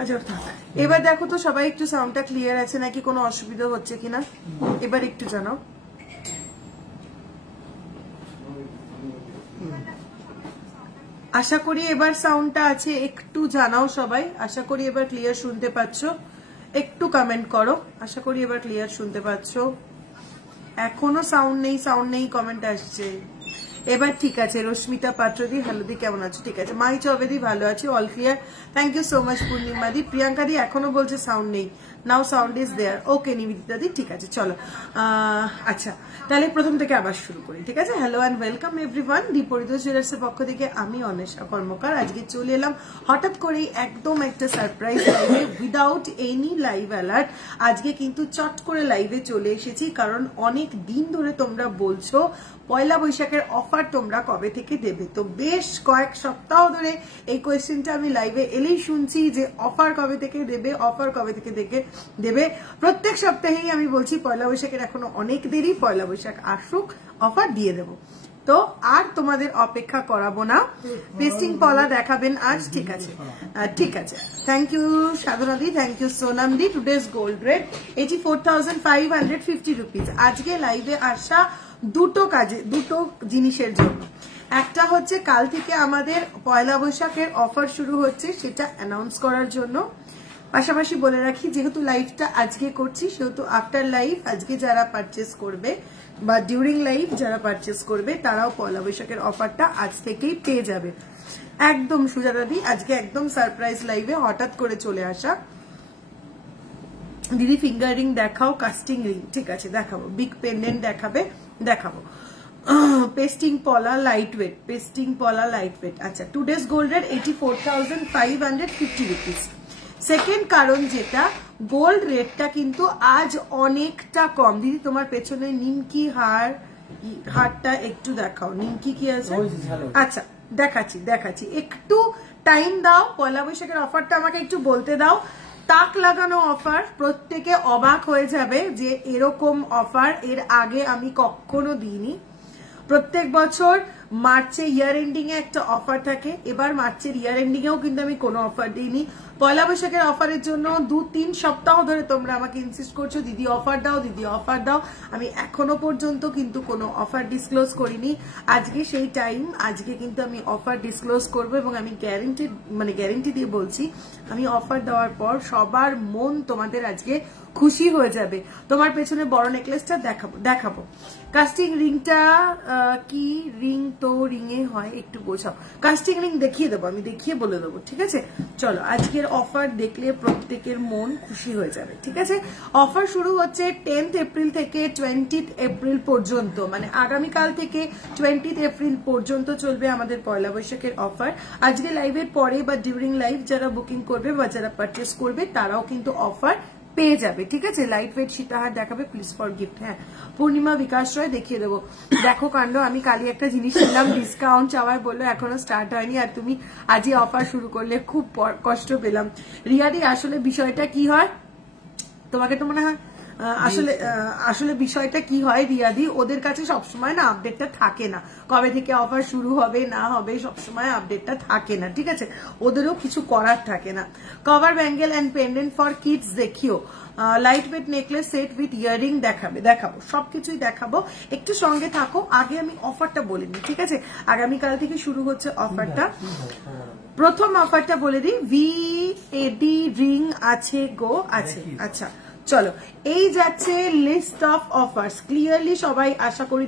আচ্ছা এবার দেখো তো সবাই একটু সাউন্ডটা ক্লিয়ার আছে নাকি, কোনো অসুবিধা হচ্ছে কিনা এবার একটু জানাও। আশা করি এবার সাউন্ডটা আছে, একটু জানাও সবাই। আশা করি এবার ক্লিয়ার শুনতে পাচ্ছ, একটু কমেন্ট করো। আশা করি এবার ক্লিয়ার শুনতে পাচ্ছ। এখনো সাউন্ড নেই কমেন্ট আসছে। এবার ঠিক আছে। রশ্মিতা পাত্রদি, হ্যালো দি, কেমন আছো? ঠিক আছে। মাই চবেদি, ভালো আছি, all clear, thank you so much. Purnima di, Priyanka di এখনো বলছে সাউন্ড নেই, now sound is there, okay Nibedita di, ঠিক আছে চলো। আচ্ছা তাহলে প্রথম থেকে আবার শুরু করি, ঠিক আছে। Hello and welcome everyone, the Paritosh jewellers এর পক্ষ থেকে আমি অন্বেষা কর্মকার আজকে চলে এলাম হঠাৎ করেই একদম একটা সারপ্রাইজ লাইভে, উইদাউট এনি লাইভ অ্যালার্ট। আজকে কিন্তু চট করে লাইভে চলে এসেছি, কারণ অনেক দিন ধরে তোমরা বলছো পয়লা বৈশাখের অফার তোমরা কবে থেকে দেবে। তো বেশ কয়েক সপ্তাহ ধরে এই কোয়েশ্চেনটা আমি লাইভে এলেই শুনছি যে অফার কবে থেকে দেবে, অফার কবে থেকে দেবে। প্রত্যেক সপ্তাহেই আমি বলছি পয়লা বৈশাখের এখনো অনেক দেরি, পয়লা বৈশাখ আসুক অফার দিয়ে দেবো। তো আর তোমাদের অপেক্ষা করাবো না, পেস্টিং পলা দেখাবেন আজ, ঠিক আছে ঠিক আছে। থ্যাংক ইউ সাধনাদি, থ্যাংক ইউ সোনামদি। Today's gold rate 84,550 rupees. আজকে লাইভে আসা দুটো জিনিসের জন্য। একটা হচ্ছে কাল থেকে আমাদের পয়লা বৈশাখের অফার শুরু হচ্ছে, সেটা অ্যানাউন্স করার জন্য। পাশাপাশি বলে রাখি যেহেতু লাইভটা আজকে করছি সেহেতু আফটার লাইভ আজকে যারা পারচেস করবে বা ডিউরিং লাইভ যারা পারচেস করবে তারাও পয়লা বৈশাখের অফারটা আজ থেকেই পেয়ে যাবে। একদম সুজাতাদি আজকে একদম সারপ্রাইজ লাইভে হঠাৎ করে চলে আসা। দিদি ফিঙ্গার রিং দেখাও, কাস্টিং রিং, ঠিক আছে দেখাবো। বিগ পেন্ডেন্ট দেখাবো। পেস্টিং পলা লাইট ওয়েট, পেস্টিং পলা লাইট ওয়েট। আচ্ছা today's gold rate 84,550 rupees. Second কারণ যেটা, গোল্ড রেটটা কিন্তু আজ অনেকটা কম। দিদি তোমার পেছনে নিমকি হারটা একটু দেখাও, নিমকি কি আছে? আচ্ছা দেখাচ্ছি, একটু টাইম দাও। পয়লা বৈশাখের অফারটা আমাকে একটু বলতে দাও। তাক লাগানো অফার, প্রত্যেকে অবাক হয়ে যাবে যে এরকম অফার এর আগে আমি কখনো দিইনি। প্রত্যেক বছর মার্চে ইয়ার এন্ডিং এ একটা অফার থাকে, এবার মার্চের ইয়ার এন্ডিং এও কিন্তু আমি কোনো অফার দিইনি। পয়লা বৈশাখের অফারের জন্য 2-3 সপ্তাহ ধরে তোমরা আমাকে ইনসিস্ট করছো দিদি অফার দাও, দিদি অফার দাও। আমি এখনো পর্যন্ত কিন্তু কোনো অফার ডিসক্লোজ করিনি। আজকে সেই টাইম, আজকে কিন্তু আমি অফার ডিসক্লোজ করবো এবং আমি গ্যারেন্টি দিয়ে বলছি আমি অফার দেওয়ার পর সবার মন তোমাদের আজকে খুশি হয়ে যাবে। তোমার পেছনে বড় নেকলেসটা দেখাবো। কাস্টিং রিংটা কি রিং তো রিংয়ে হয় একটু বোঝাও। কাস্টিং রিং দেখিয়ে দেবো, আমি দেখিয়ে বলে দেবো, ঠিক আছে চলো। আজকের অফার দেখলে প্রত্যেকের মন খুশি হয়ে যাবে, ঠিক আছে। অফার শুরু হচ্ছে 10th এপ্রিল থেকে 20th এপ্রিল পর্যন্ত, মানে আগামীকাল থেকে 20th এপ্রিল পর্যন্ত চলবে আমাদের পয়লা বৈশাখের অফার। আজকে লাইভের পরে বা ডিউরিং লাইভ যারা বুকিং করবে বা যারা পারচেস করবে তারাও কিন্তু অফার পেয়ে যাবে, ঠিক আছে। লাইট ওয়েট সীতাহার দেখাবে, প্লিজ ফর গিফট। হ্যাঁ পূর্ণিমা বিকাশ রয় দেখিয়ে দেবো। দেখো কাণ্ড, আমি কালি একটা জিনিস নিলাম, ডিসকাউন্ট চাওয়ায় বললো এখনো স্টার্ট হয়নি আর তুমি আজই অফার শুরু করলে, খুব কষ্ট পেলাম। রিয়াদি আসলে বিষয়টা কি হয় তোমাকে তো মনে হয় আসলে বিষয়টা কি হয় রিয়াদি, ওদের কাছে সবসময় না আপডেটটা থাকে না, কবে থেকে অফার শুরু হবে না হবে সবসময় আপডেটটা থাকে না, ঠিক আছে। ওদেরও কিছু করার থাকে না। Cover bangle and pendant for kids দেখিও। Light weight necklace set with earring দেখাবো, সবকিছুই দেখাবো। একটু সঙ্গে থাকো। আগে আমি অফারটা বলে দিই, ঠিক আছে। আগামীকাল থেকে শুরু হচ্ছে অফারটা। প্রথম অফারটা বলে দিই, VAD রিং আছে গো, আছে। আচ্ছা চলো, এই যাচ্ছে লিস্ট অফ অফার্স। ক্লিয়ারলি সবাই আশা করি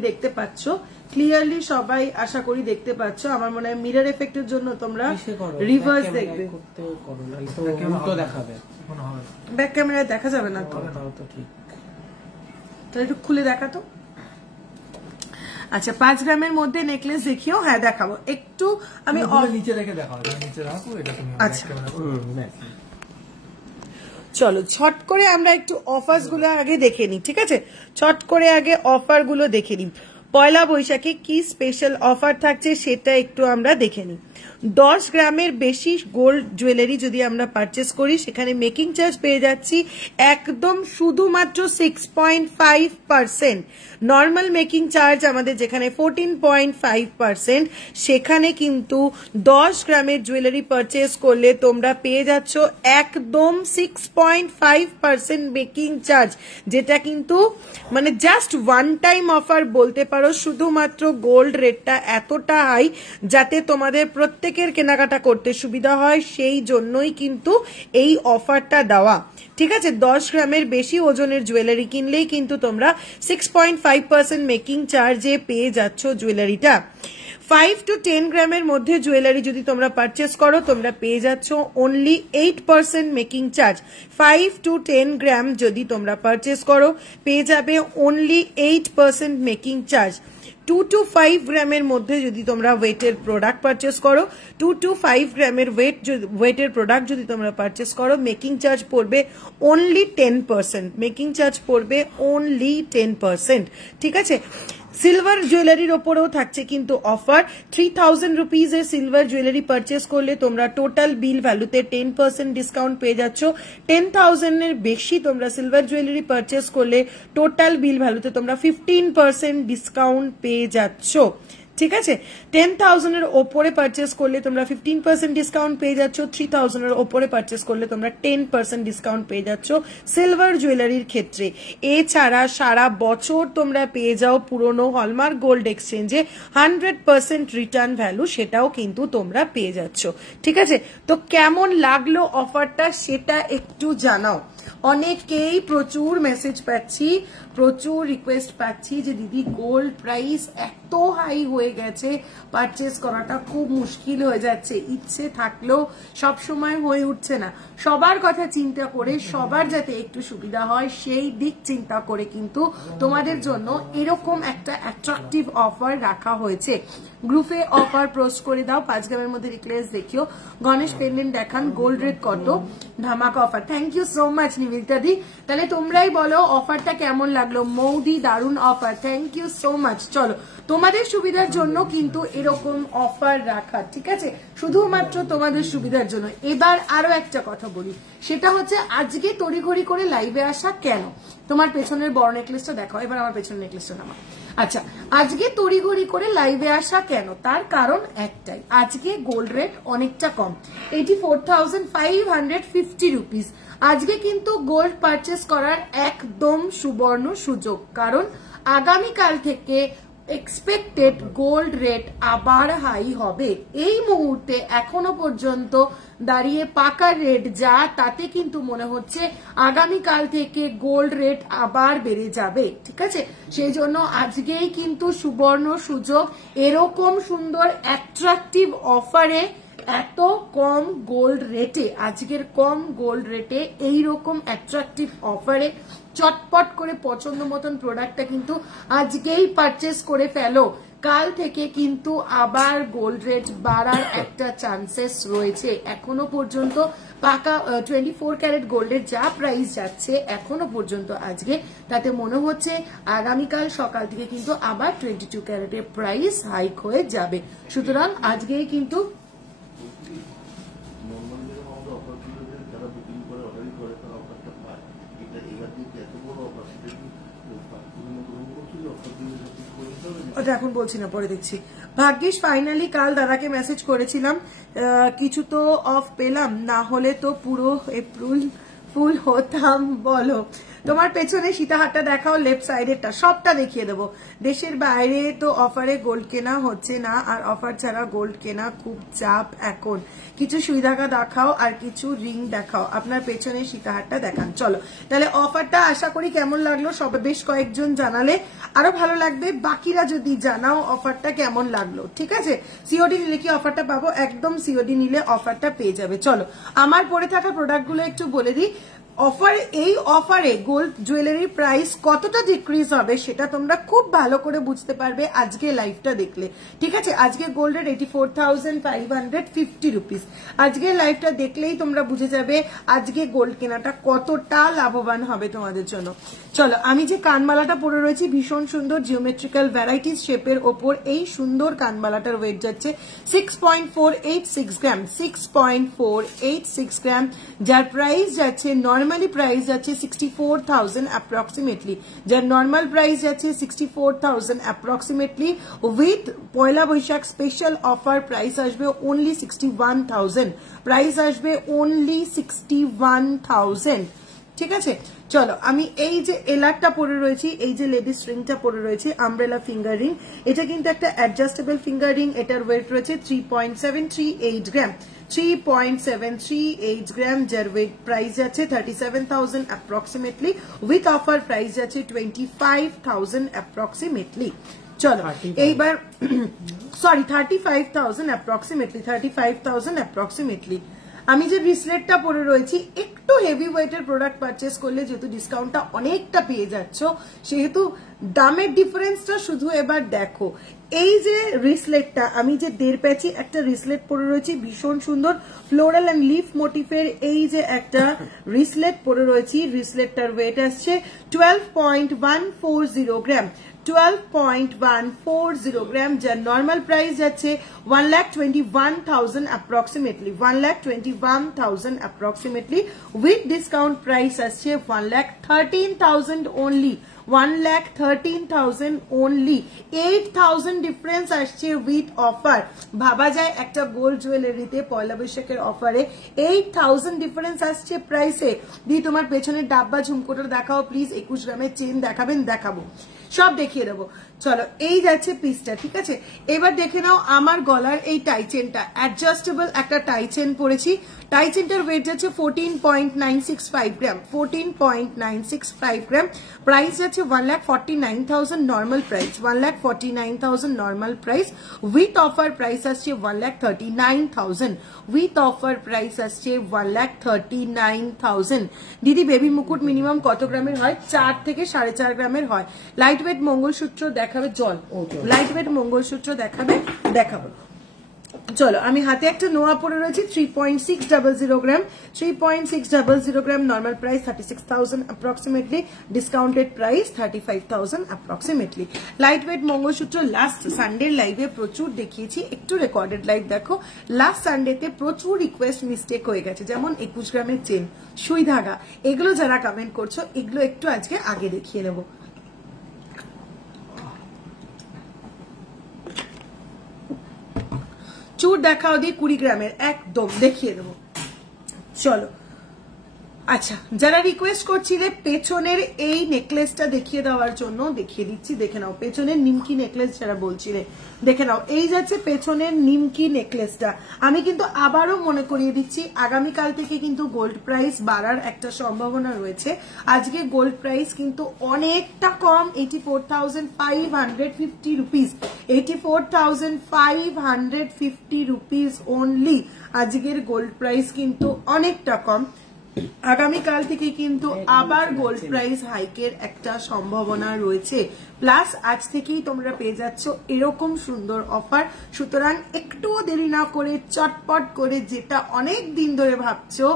দেখতে পাচ্ছ। আমার মনে হয় মিরর এফেক্টের জন্য তোমরা রিভার্স দেখবে। ব্যাক ক্যামেরায় দেখা যাবে না তো, তাহলে একটু খুলে দেখাতো। আচ্ছা 5 গ্রামের মধ্যে নেকলেস দেখিও। হ্যাঁ দেখাবো, একটু আমি নিচে রেখে দেখাবো। আচ্ছা চলো ছট করে আমরা একটু অফার্স গুলো আগে দেখে নিই, ঠিক আছে। ছট করে আগে অফার গুলো দেখে নিই। পয়লা বৈশাখে কি স্পেশাল অফার থাকছে সেটা একটু আমরা দেখে নিই। 10 গ্রামের বেশি গোল্ড জুয়েলারি যদি আমরা পারচেস করি সেখানে মেকিং চার্জ পেয়ে যাচ্ছি একদম শুধুমাত্র 6.5%। নর্মাল মেকিং চার্জ আমাদের যেখানে 14.5%, সেখানে কিন্তু 10 গ্রামের জুয়েলারি পারচেস করলে তোমরা পেয়ে যাচ্ছ একদম 6.5% মেকিং চার্জ, যেটা কিন্তু মানে জাস্ট ওয়ান টাইম অফার বলতে পারো। শুধুমাত্র গোল্ড রেটটা এতটা হাই যাতে তোমাদের প্রত্যেকের কেনাকাটা করতে সুবিধা হয়, সেই জন্যই কিন্তু এই অফারটা দেওয়া। ঠিক আছে, 10 গ্রামের বেশি ওজনের জুয়েলারি কিনলেই কিন্তু তোমরা 6.5% মেকিং চার্জে পেয়ে যাচ্ছ জুয়েলারিটা। 5 to 10 গ্রামের মধ্যে জুয়েলারি যদি তোমরা পারচেস করো তোমরা পেয়ে যাচ্ছ অনলি 8% মেকিং চার্জ। 5 to 10 গ্রাম যদি তোমরা পারচেস করো পেয়ে যাবে অনলি 8% মেকিং চার্জ। 2 to 5 গ্রামের মধ্যে যদি তোমরা ওয়েটের প্রোডাক্ট পারচেস করো, 2 to 5 গ্রামের ওয়েটের প্রোডাক্ট যদি তোমরা পারচেস করো, মেকিং চার্জ পড়বে অনলি 10%। মেকিং চার্জ পড়বে অনলি 10%। ঠিক আছে, সিলভার জুয়েলারির ওপরেও থাকছে কিন্তু অফার। 3000 রুপিজ এর সিলভার জুয়েলারি পারচেস করলে তোমরা টোটাল বিল ভ্যালুতে 10% ডিসকাউন্ট পেয়ে যাচ্ছ। 10,000 এর বেশি তোমরা সিলভার জুয়েলারি পারচেস করলে টোটাল বিল ভ্যালুতে তোমরা 15% ডিসকাউন্ট পেয়ে যাচ্ছ। ঠিক আছে, 10,000 এর ওপরে পারচেস করলে তোমরা 15% ডিসকাউন্ট পেয়ে যাচ্ছ। 3000 এর ওপরে পারচেস করলে তোমরা 10% ডিসকাউন্ট পেয়ে যাচ্ছ সিলভার জুয়েলারির ক্ষেত্রে। এছাড়া সারা বছর তোমরা পেয়ে যাও পুরনো হলমার্ক গোল্ড এক্সচেঞ্জে 100% রিটার্ন ভ্যালু, সেটাও কিন্তু তোমরা পেয়ে যাচ্ছ। ঠিক আছে, তো কেমন লাগলো অফারটা সেটা একটু জানাও। অনেকেই প্রচুর মেসেজ পাচ্ছি, প্রচুর রিকোয়েস্ট পাচ্ছি যে দিদি গোল্ড প্রাইস এত হাই হয়ে গেছে, পারচেস করাটা খুব মুশকিল হয়ে যাচ্ছে, ইচ্ছে থাকলেও সব সময় হয়ে উঠছে না। সবার কথা চিন্তা করে, সবার যাতে একটু সুবিধা হয় সেই দিক চিন্তা করে কিন্তু তোমাদের জন্য এরকম একটা অ্যাট্রাকটিভ অফার রাখা হয়েছে। গ্রুপে অফার পোস্ট করে দাও, 5 গ্রামের মধ্যে রিক্লেস দেখিও, গণেশ পেন্ডেন্ট দেখান, গোল্ড রেট কত, ধামাকা offer. Thank you so much Nibedita di. তাহলে তোমরাই বলো অফারটা কেমন লাগলো। মৌদি দারুণ offer, thank you so much. চলো, তোমাদের সুবিধার জন্য কিন্তু এরকম অফার রাখা, ঠিক আছে, শুধুমাত্র তোমাদের সুবিধার জন্য। এবার আরো একটা কথা বলি, সেটা হচ্ছে আজকে তড়িঘড়ি করে লাইভে আসা কেন। তোমার পেছনের বড় নেকলেসটা দেখাও, এবার আমার পেছনের নেকলেসটা নামা। আচ্ছা, আজকে তড়িঘড়ি করে লাইভে আসা কেন, তার কারণ একটাই, আজকে গোল্ড রেট অনেকটা কম, 84,550 রুপিস। আজকে কিন্তু গোল্ড পারচেস করার একদম সুবর্ণ সুযোগ, কারণ আগামীকাল থেকে এক্সপেক্টেড গোল্ড রেট আবার হাই হবে। এই মুহূর্তে এখনো পর্যন্ত দাঁড়িয়ে পাকা রেট যা, তাতে কিন্তু মনে হচ্ছে আগামীকাল থেকে গোল্ড রেট আবার বেড়ে যাবে। ঠিক আছে, সেই জন্য আজকেই কিন্তু সুবর্ণ সুযোগ, এরকম সুন্দর অ্যাট্রাকটিভ অফারে, এত কম গোল্ড রেটে, আজকের কম গোল্ড রেটে এইরকম অ্যাট্রাকটিভ অফারে চটপট করে পছন্দ মতন প্রোডাক্টটা কিন্তু আজকেই পারচেস করে ফেলো। কাল থেকে কিন্তু আবার গোল্ড রেট বাড়ার একটা চান্সেস রয়েছে। এখনো পর্যন্ত পাকা 24 ক্যারেট গোল্ডের যা প্রাইস যাচ্ছে এখনো পর্যন্ত আজকে, তাতে মনে হচ্ছে আগামীকাল সকাল থেকে কিন্তু আবার 22 ক্যারেটের প্রাইস হাইক হয়ে যাবে। সুতরাং আজকেই কিন্তু ওটা এখন বলছি না, পরে দেখছি। ভাগ্যিস ফাইনালি কাল দাদাকে মেসেজ করেছিলাম, কিছু তো অফ পেলাম, না হলে তো পুরো এপ্রিল ফুল হতাম। বলো, তোমার পেছনে সীতাহারটা দেখাও, লেফট সাইডেরটা, সবটা দেখিয়ে দেবো। দেশের বাইরে তো অফারে গোল্ড কেনা হচ্ছে না, আর অফার ছাড়া গোল্ড কেনা খুব চাপ এখন। কিছু সুই ধাগা দেখাও আর কিছু রিং দেখাও, আপনার পেছনে সীতাহারটা দেখান। চলো, তাহলে অফারটা আশা করি কেমন লাগলো, সব বেশ কয়েকজন জানালে আরো ভালো লাগবে, বাকিরা যদি জানাও অফারটা কেমন লাগলো। ঠিক আছে, সিওডি নিলে কি অফারটা পাবো? একদম সিওডি নিলে অফারটা পেয়ে যাবে। চলো, আমার পরে থাকা প্রোডাক্টগুলো একটু বলে দিই। এই অফারে গোল্ড জুয়েলারির প্রাইস কতটা ডিক্রিজ হবে সেটা তোমরা খুব ভালো করে বুঝতে পারবে আজকে লাইভটা দেখলে, ঠিক আছে? আজকে গোল্ডের 84,550 রুপিস। আজকে লাইভটা দেখলেই তোমরা বুঝে যাবে আজকে গোল্ড কেনাটা কতটা লাভবান হবে তোমাদের জন্য। চলো, আমি যে কানমালাটা পরে রয়েছি ভীষণ সুন্দর জিওমেট্রিক্যাল ভ্যারাইটিস শেপের ওপর এই সুন্দর কানমালাটার ওয়েট যাচ্ছে 6.486 গ্রাম, 6.486 গ্রাম, যার প্রাইস যাচ্ছে নর্মালি প্রাইস যাচ্ছে 64,000 অ্যাপ্রক্সিমেটলি, যার নর্মাল প্রাইস যাচ্ছে 64,000 approximately. With Poila Baishakh special offer price আসবে অনলি 61,000, প্রাইস আসবে অনলি 61,000, ঠিক আছে? চলো, আমি এই যে এলারটা পরে রয়েছি, এই যে লেডিস রিংটা পরে রয়েছে আমব্রেলা ফিঙ্গার রিং, এটা কিন্তু একটা অ্যাডজাস্টেবল ফিঙ্গার রিং। এটার ওয়েট রয়েছে 3.738 গ্রাম, 3.738 গ্রাম, যার ওয়েট প্রাইস যাচ্ছে 37,000 অ্যাপ্রক্সিমেটলি। উইথ অফার প্রাইস যাচ্ছে 25,000 অ্যাপ্রক্সিমেটলি। চলো এইবার সরি 35,000 অ্যাপ্রক্সিমেটলি, 35,000 অ্যাপ্রক্সিমেটলি। আমি যে ব্রেসলেটটা পরে রয়েছি একটু হেভি ওয়েটের প্রোডাক্ট পারচেস করলে যেহেতু ডিসকাউন্টটা অনেকটা পেয়ে যাচ্ছ, সেহেতু দামের ডিফারেন্সটা শুধু এবার দেখো। এই যে রিসলেটটা, আমি যে 1.5 প্যাচি একটা রিসলেট পরে রয়েছি ভীষণ সুন্দর ফ্লোরাল এন্ড লিফ মোটিফের, এই যে একটা রিসলেট পরে রয়েছি, রিসলেটটার ওয়েট আসছে 12.140 গ্রাম, 12.140 গ্রাম, যার নর্মাল প্রাইস যাচ্ছে 1,21,000 approximately, 1,21,000 approximately. With discount price আসছে 1,13,000 অনলি, 1,13,000 অনলি, 8,000 ডিফারেন্স আসছে উইথ অফার। ভাবা যায় একটা গোল্ড জুয়েলারিতে পয়লা বৈশাখের অফারে 8,000 ডিফারেন্স আসছে প্রাইসে। দিয়ে তোমার পেছনের ডাব্বা ঝুমকোটা দেখাও প্লিজ, 21 গ্রামের চেন দেখাবেন, দেখাবো, সব দেখিয়ে দেবো। চলো, এই যাচ্ছে পিসটা, ঠিক আছে? এবার দেখে নাও আমার গলার এই টাই চেনটা, অ্যাডজাস্টেবল একটা টাই চেন পরেছি। টাই চেনটার ওয়েট যাচ্ছে 14.965 গ্রাম, 14.965 গ্রাম, প্রাইস যাচ্ছে 1,49,000 normal price, 1,49,000 normal price. With offer price আসছে 1,39,000, উইথ অফার প্রাইস আসছে 1,39,000। দিদি বেবি মুকুট মিনিমাম কত গ্রামের হয়? 4 থেকে 4.5 গ্রামের হয়। লাইট ওয়েট মঙ্গলসূত্র দেখাবে, জল লাইট ওয়েট মঙ্গলসূত্র দেখাবে, দেখাবো। চলো, আমি হাতে একটা নোয়া পরে রয়েছি 3.600 gram, 3.600 gram, normal price 36,000 approximately, discounted price 35,000 approximately. Light weight mangalsutra last সানডের লাইভে প্রচুর দেখিয়েছি, একটু রেকর্ডেড লাইভ দেখো। লাস্ট সানডেতে প্রচুর রিকোয়েস্ট মিস্টেক হয়ে গেছে, যেমন 21 গ্রামের চেন, সুই ধাগা, এগুলো যারা কমেন্ট করছো এগুলো একটু আজকে আগে দেখিয়ে নেবো। চুর দেখাও দিয়ে 20 গ্রামের একদম দেখিয়ে দেবো। চলো, আচ্ছা, যারা রিকোয়েস্ট করছিলে পেছনের এই নেকলেসটা দেখিয়ে দেওয়ার জন্য দেখিয়ে দিচ্ছি, দেখে নাও। পেছনের নিমকি নেকলেস যারা বলছিলে দেখে নাও, এই যাচ্ছে পেছনের নিমকি নেকলেসটা। আমি কিন্তু আবারও মনে করিয়ে দিচ্ছি আগামীকাল থেকে কিন্তু গোল্ড প্রাইস বাড়ার একটা সম্ভাবনা রয়েছে। আজকে গোল্ড প্রাইস কিন্তু অনেকটা কম, 84,550 রুপিস, 84,550 রুপিস অনলি। আজকের গোল্ড প্রাইস কিন্তু অনেকটা কম। আগামীকাল থেকে কিন্তু আবার গোল্ড প্রাইস হাইকের একটা সম্ভাবনা রয়েছে। প্লাস আজ থেকেই তোমরা পেয়ে যাচ্ছ এরকম সুন্দর অফার। সুতরাং একটুও দেরি না করে চটপট করে যেটা অনেক দিন ধরে ভাবছো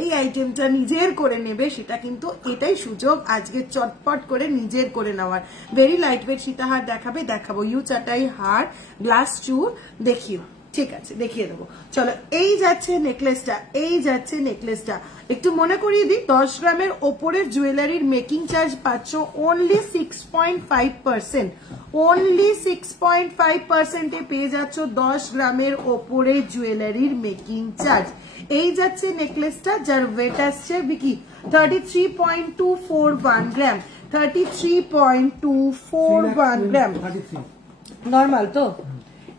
এই আইটেমটা নিজের করে নেবে, সেটা কিন্তু এটাই সুযোগ আজকে চটপট করে নিজের করে নেওয়ার। ভেরি লাইট ওয়েট সীতাহার দেখাবে, দেখাবো। ইউ চাটাই হার, গ্লাস চুর দেখিও, ঠিক আছে, দেখিয়ে দেবো। চলো, এই যাচ্ছে নেকলেসটা, এই যাচ্ছে নেকলেসটা। একটু মনে করিয়ে দিই, 10 গ্রামের ওপরের জুয়েলারির মেকিং চার্জ পাচ্ছ অনলি 6.5%, অনলি 6.5% পেয়ে যাচ্ছ 10 গ্রামের ওপরে জুয়েলারির মেকিং চার্জ। এই যাচ্ছে নেকলেসটা, যার ওয়েট আসছে বিকি 33.241 গ্রাম, 33.241 গ্রাম, নর্মাল তো?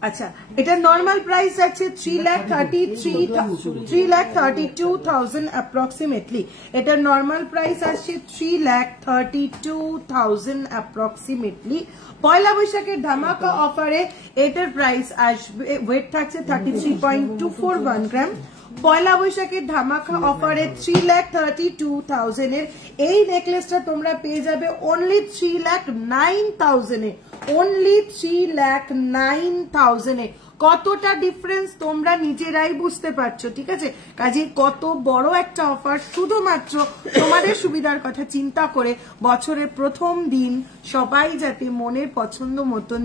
আচ্ছা, এটা নর্মাল প্রাইস আছে 3,32,000 অ্যাপ্রক্সিমেটলি। এটা নর্মাল প্রাইস আসছে 3,32,000 অ্যাপ্রক্সিমেটলি। পয়লা বৈশাখের ধামাকা অফারে এটার প্রাইস আসবে, ওয়েট থাকছে 33.241 গ্রাম, পয়লা বৈশাখের ধামাকা অফারে 3,32,000 এর এই নেকলেসটা তোমরা পেয়ে যাবে অনলি 3,09,000 এ, অনলি 3,09,000 এ। কতটা ডিফারেন্স তোমরা নিজেরাই বুঝতে পারছো, ঠিক আছে? কাজে কত বড় একটা অফার, শুধুমাত্র তোমাদের সুবিধার কথা চিন্তা করে বছরের প্রথম দিন সবাই যাতে মনের পছন্দ মতন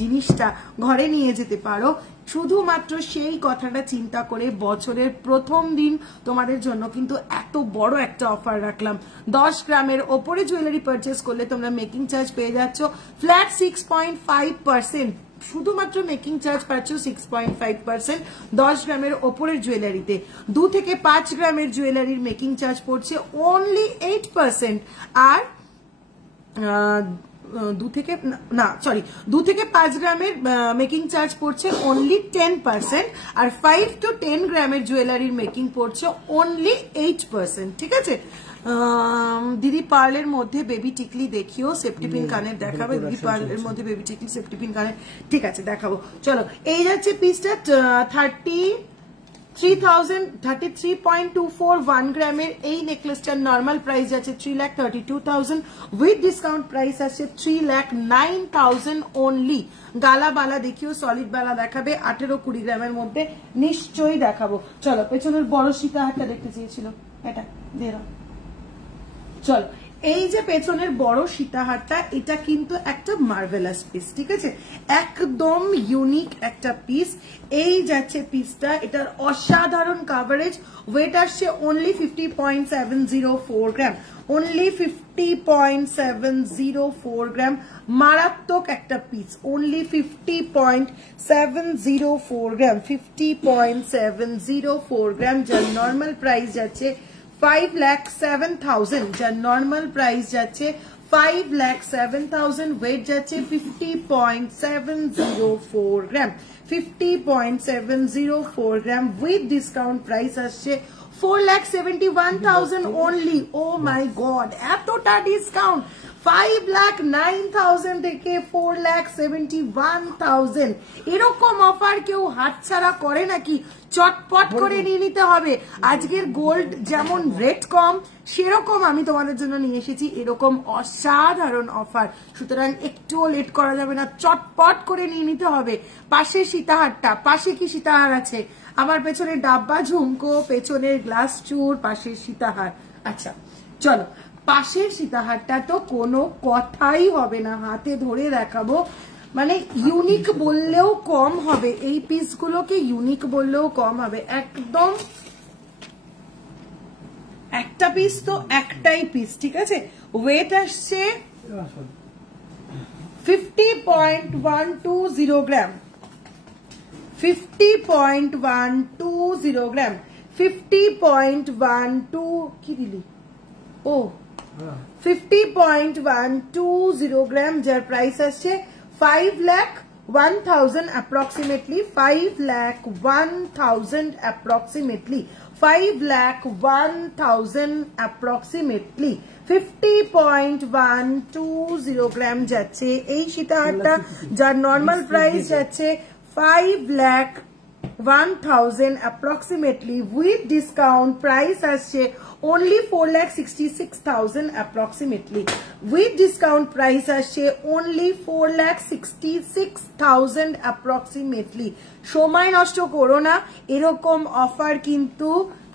জিনিসটা ঘরে নিয়ে যেতে পারো, শুধুমাত্র সেই কথাটা চিন্তা করে বছরের প্রথম দিন তোমাদের জন্য কিন্তু এত বড় একটা অফার রাখলাম। 10 গ্রামের ওপরে জুয়েলারি পারচেস করলে তোমরা মেকিং চার্জ পেয়ে যাচ্ছ ফ্ল্যাট 6.5%। শুধুমাত্র মেকিং চার্জ পাচ্ছ 6.5% 10 গ্রামের ওপরের জুয়েলারিতে। 2 থেকে 5 গ্রামের জুয়েলারির মেকিং চার্জ পড়ছে অনলি 8%, আর 2 থেকে 5 গ্রামের মেকিং চার্জ পড়ছে অনলি 10%, আর 5 to 10 গ্রামের জুয়েলারির মেকিং পড়ছে অনলি 8%, ঠিক আছে? দিদি পার্লের মধ্যে বেবি টিকলি দেখিও, সেফটি পিন কানের দেখাবে। দিদি পার্লের মধ্যে বেবি টিকলি সেফটি পিন কানের, ঠিক আছে দেখাবো। চলো, এই যাচ্ছে পিসটা 33.24 1 গ্রামের এই নেকলেসটার নর্মাল প্রাইস যাচ্ছে 3,32,000, উইথ ডিসকাউন্ট প্রাইস আছে 3,09,000 অনলি। গালা বালা দেখিও, সলিড বালা দেখাবে 18-20 গ্রামের মধ্যে, নিশ্চয়ই দেখাবো। চলো, পেছনের বড় সীতাহারটা দেখতে চেয়েছিল, এটা দিয়ে দাও। চলো, এই যে পেছনের বড় সীতাহারটা, এটা কিন্তু একটা মার্ভেলাস পিস, ঠিক আছে? একদম ইউনিক একটা পিস। এই যাচ্ছে পিসটা, এটার অসাধারণ কাভারেজ। ওয়েট আসছে অনলি 50.704 গ্রাম, অনলি 50.704 গ্রাম। মারাত্মক একটা পিস, অনলি 50.704 গ্রাম, 50.704 গ্রাম, যার নর্মাল প্রাইস যাচ্ছে 5,07,000, যার নর্মাল প্রাইস যাচ্ছে 5,07,000, ওয়েট যাচ্ছে 50.704 গ্রাম, 50.704 গ্রাম, উইথ ডিসকাউন্ট প্রাইস আসছে 4,71,000 অনলি। ও মাই গড, এতটা ডিসকাউন্ট! 5,09,000 থেকে 4,71,000। এরকম অফার কেউ হাতছাড়া করে নাকি? চটপট করে নিয়ে নিতে হবে। আজকের গোল্ড যেমন রেট কম, সেরকম আমি তোমাদের জন্য নিয়ে এসেছি এরকম অসাধারণ অফার। সুতরাং একটুও লেট করা যাবে না, চটপট করে নিয়ে নিতে হবে। পাশে সীতাহারটা, পাশে কি সীতাহার আছে? আমার পেছনে ডাব্বা ঝুমকো, পেছনের গ্লাস চুর, পাশে সীতাহার। আচ্ছা চলো, পাশের সীতাহারটা তো কোনো কথাই হবে না, হাতে ধরে দেখাবো। মানে ইউনিক বললেও কম হবে, এই পিসগুলোকে ইউনিক বললেও কম হবে। একদম একটা পিস তো একটাই পিস, ঠিক আছে? ওয়েট আসছে 50.120 গ্রাম, 50.120 গ্রাম, 50.12 কি দিলি? ও 50.120 গ্রাম, যার প্রাইস আসছে 5,01,000 approximately, 5,01,000 approximately, 5,01,000 approximately, 50.120 গ্রাম যাচ্ছে এই সীতাহারটা, যার নর্মাল প্রাইস যাচ্ছে 5,01,000 approximately, with discount price আসছে only 4,66,000 approximately, with discount price আসছে only 4,66,000 approximately। সময় নষ্ট করো না, এরকম অফার কিন্তু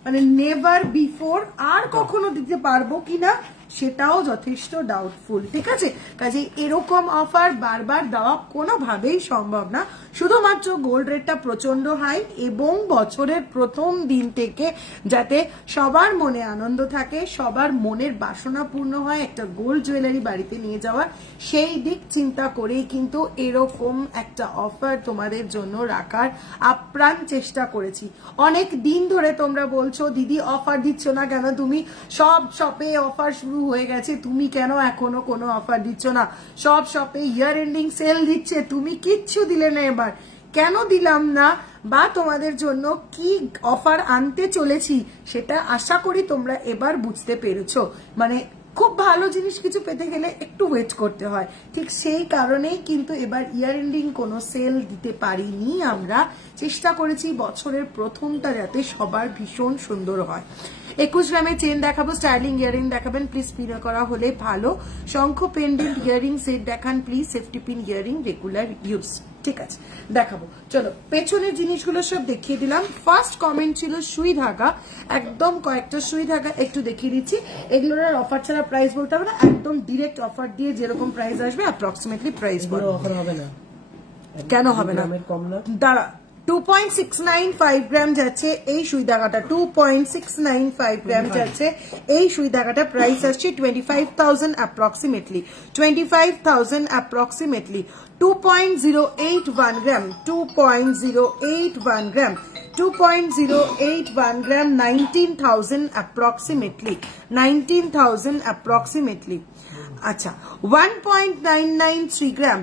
মানে নেভার বিফোর আর কখনো দিতে পারবো কিনা সেটাও যথেষ্ট ডাউটফুল, ঠিক আছে? কাজে এরকম অফার বারবার দেওয়া কোনোভাবেই সম্ভব না। শুধুমাত্র গোল্ড রেটটা প্রচন্ড হাই এবং বছরের প্রথম দিন থেকে যাতে সবার মনে আনন্দ থাকে, সবার মনের বাসনা পূর্ণ হয় একটা গোল্ড জুয়েলারি বাড়িতে নিয়ে যাওয়ার, সেই দিক চিন্তা করেই কিন্তু এরকম একটা অফার তোমাদের জন্য রাখার আপ্রাণ চেষ্টা করেছি। অনেক দিন ধরে তোমরা বলছো দিদি অফার দিচ্ছ না কেন, তুমি সব শপে অফার শুরু হয়ে গেছে, তুমি কেন এখনো কোনো অফার দিচ্ছ না? সব শপে ইয়ার এন্ডিং সেল দিচ্ছে, তুমি কিচ্ছু দিলে না। এবার কেন দিলাম না বা তোমাদের জন্য কি অফার আনতে চলেছি সেটা আশা করি তোমরা এবার বুঝতে পেরেছো। মানে খুব ভালো জিনিস কিছু পেতে গেলে একটু ওয়েট করতে হয়, ঠিক সেই কারণেই কিন্তু এবার ইয়ার এন্ডিং কোনো সেল দিতে পারিনি আমরা। চেষ্টা করেছি বছরের প্রথমটা যাতে সবার ভীষণ সুন্দর হয়। 21 গ্রামের চেন দেখাবো, স্টাইলিং ইয়ারিং দেখাবেন প্লিজ, পিন করা হলে ভালো। শঙ্খ পেন্ডেন্ট ইয়ারিং সেট দেখান please, safety pin earring regular use. ঠিক আছে দেখাবো, চলো পেছনের জিনিসগুলো সব দেখিয়ে দিলাম। ফার্স্ট কমেন্ট ছিল সুই ধাগা, একদম কয়েকটা সুই ধাগা একটু দেখিয়ে দিচ্ছি। এগুলোর আর অফার ছাড়া প্রাইস বলতে হবে না, একদম ডিরেক্ট অফার দিয়ে যেরকম প্রাইস আসবে অ্যাপ্রক্সিমেটলি প্রাইস বলবো। অফার হবে না কেন হবে না? দাঁড়া, 2.695 গ্রাম যাচ্ছে এই সুই ধাগাটা, 2.695 গ্রাম যাচ্ছে এই সুই ধাগাটা। প্রাইস আসছে 25,000 অ্যাপ্রক্সিমেটলি, 25,000 অ্যাপ্রক্সিমেটলি। 2.081 গ্রাম, 2.081 গ্রাম, 2.081 গ্রাম, 19,000 অ্যাপ্রক্সিমেটলি, 19,000 অ্যাপ্রক্সিমেটলি। আচ্ছা 1.993 গ্রাম,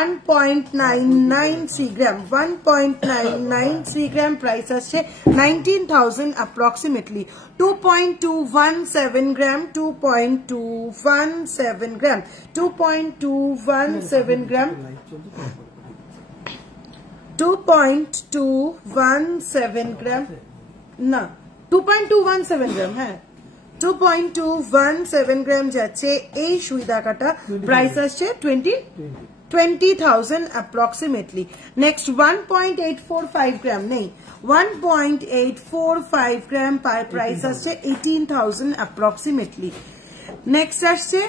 1.993 গ্রাম, 1.993 গ্রাম প্রাইস আসছে 19,000 অ্যাপ্রক্সিমেটলি। 2.217 গ্রাম, 2.217 গ্রাম, 2.217 গ্রাম, 2.217 গ্রাম, না 2.217 গ্রাম, হ্যাঁ 2.217 গ্রাম যাচ্ছে এই সুই ধাগাটা। প্রাইস আসছে 20,000 অ্যাপ্রক্সিমেটলি। নেক্সট 1.845 গ্রাম নেই, 1.845 গ্রাম প্রাইস আসছে 18,000 অ্যাপ্রক্সিমেটলি। নেক্সট আসছে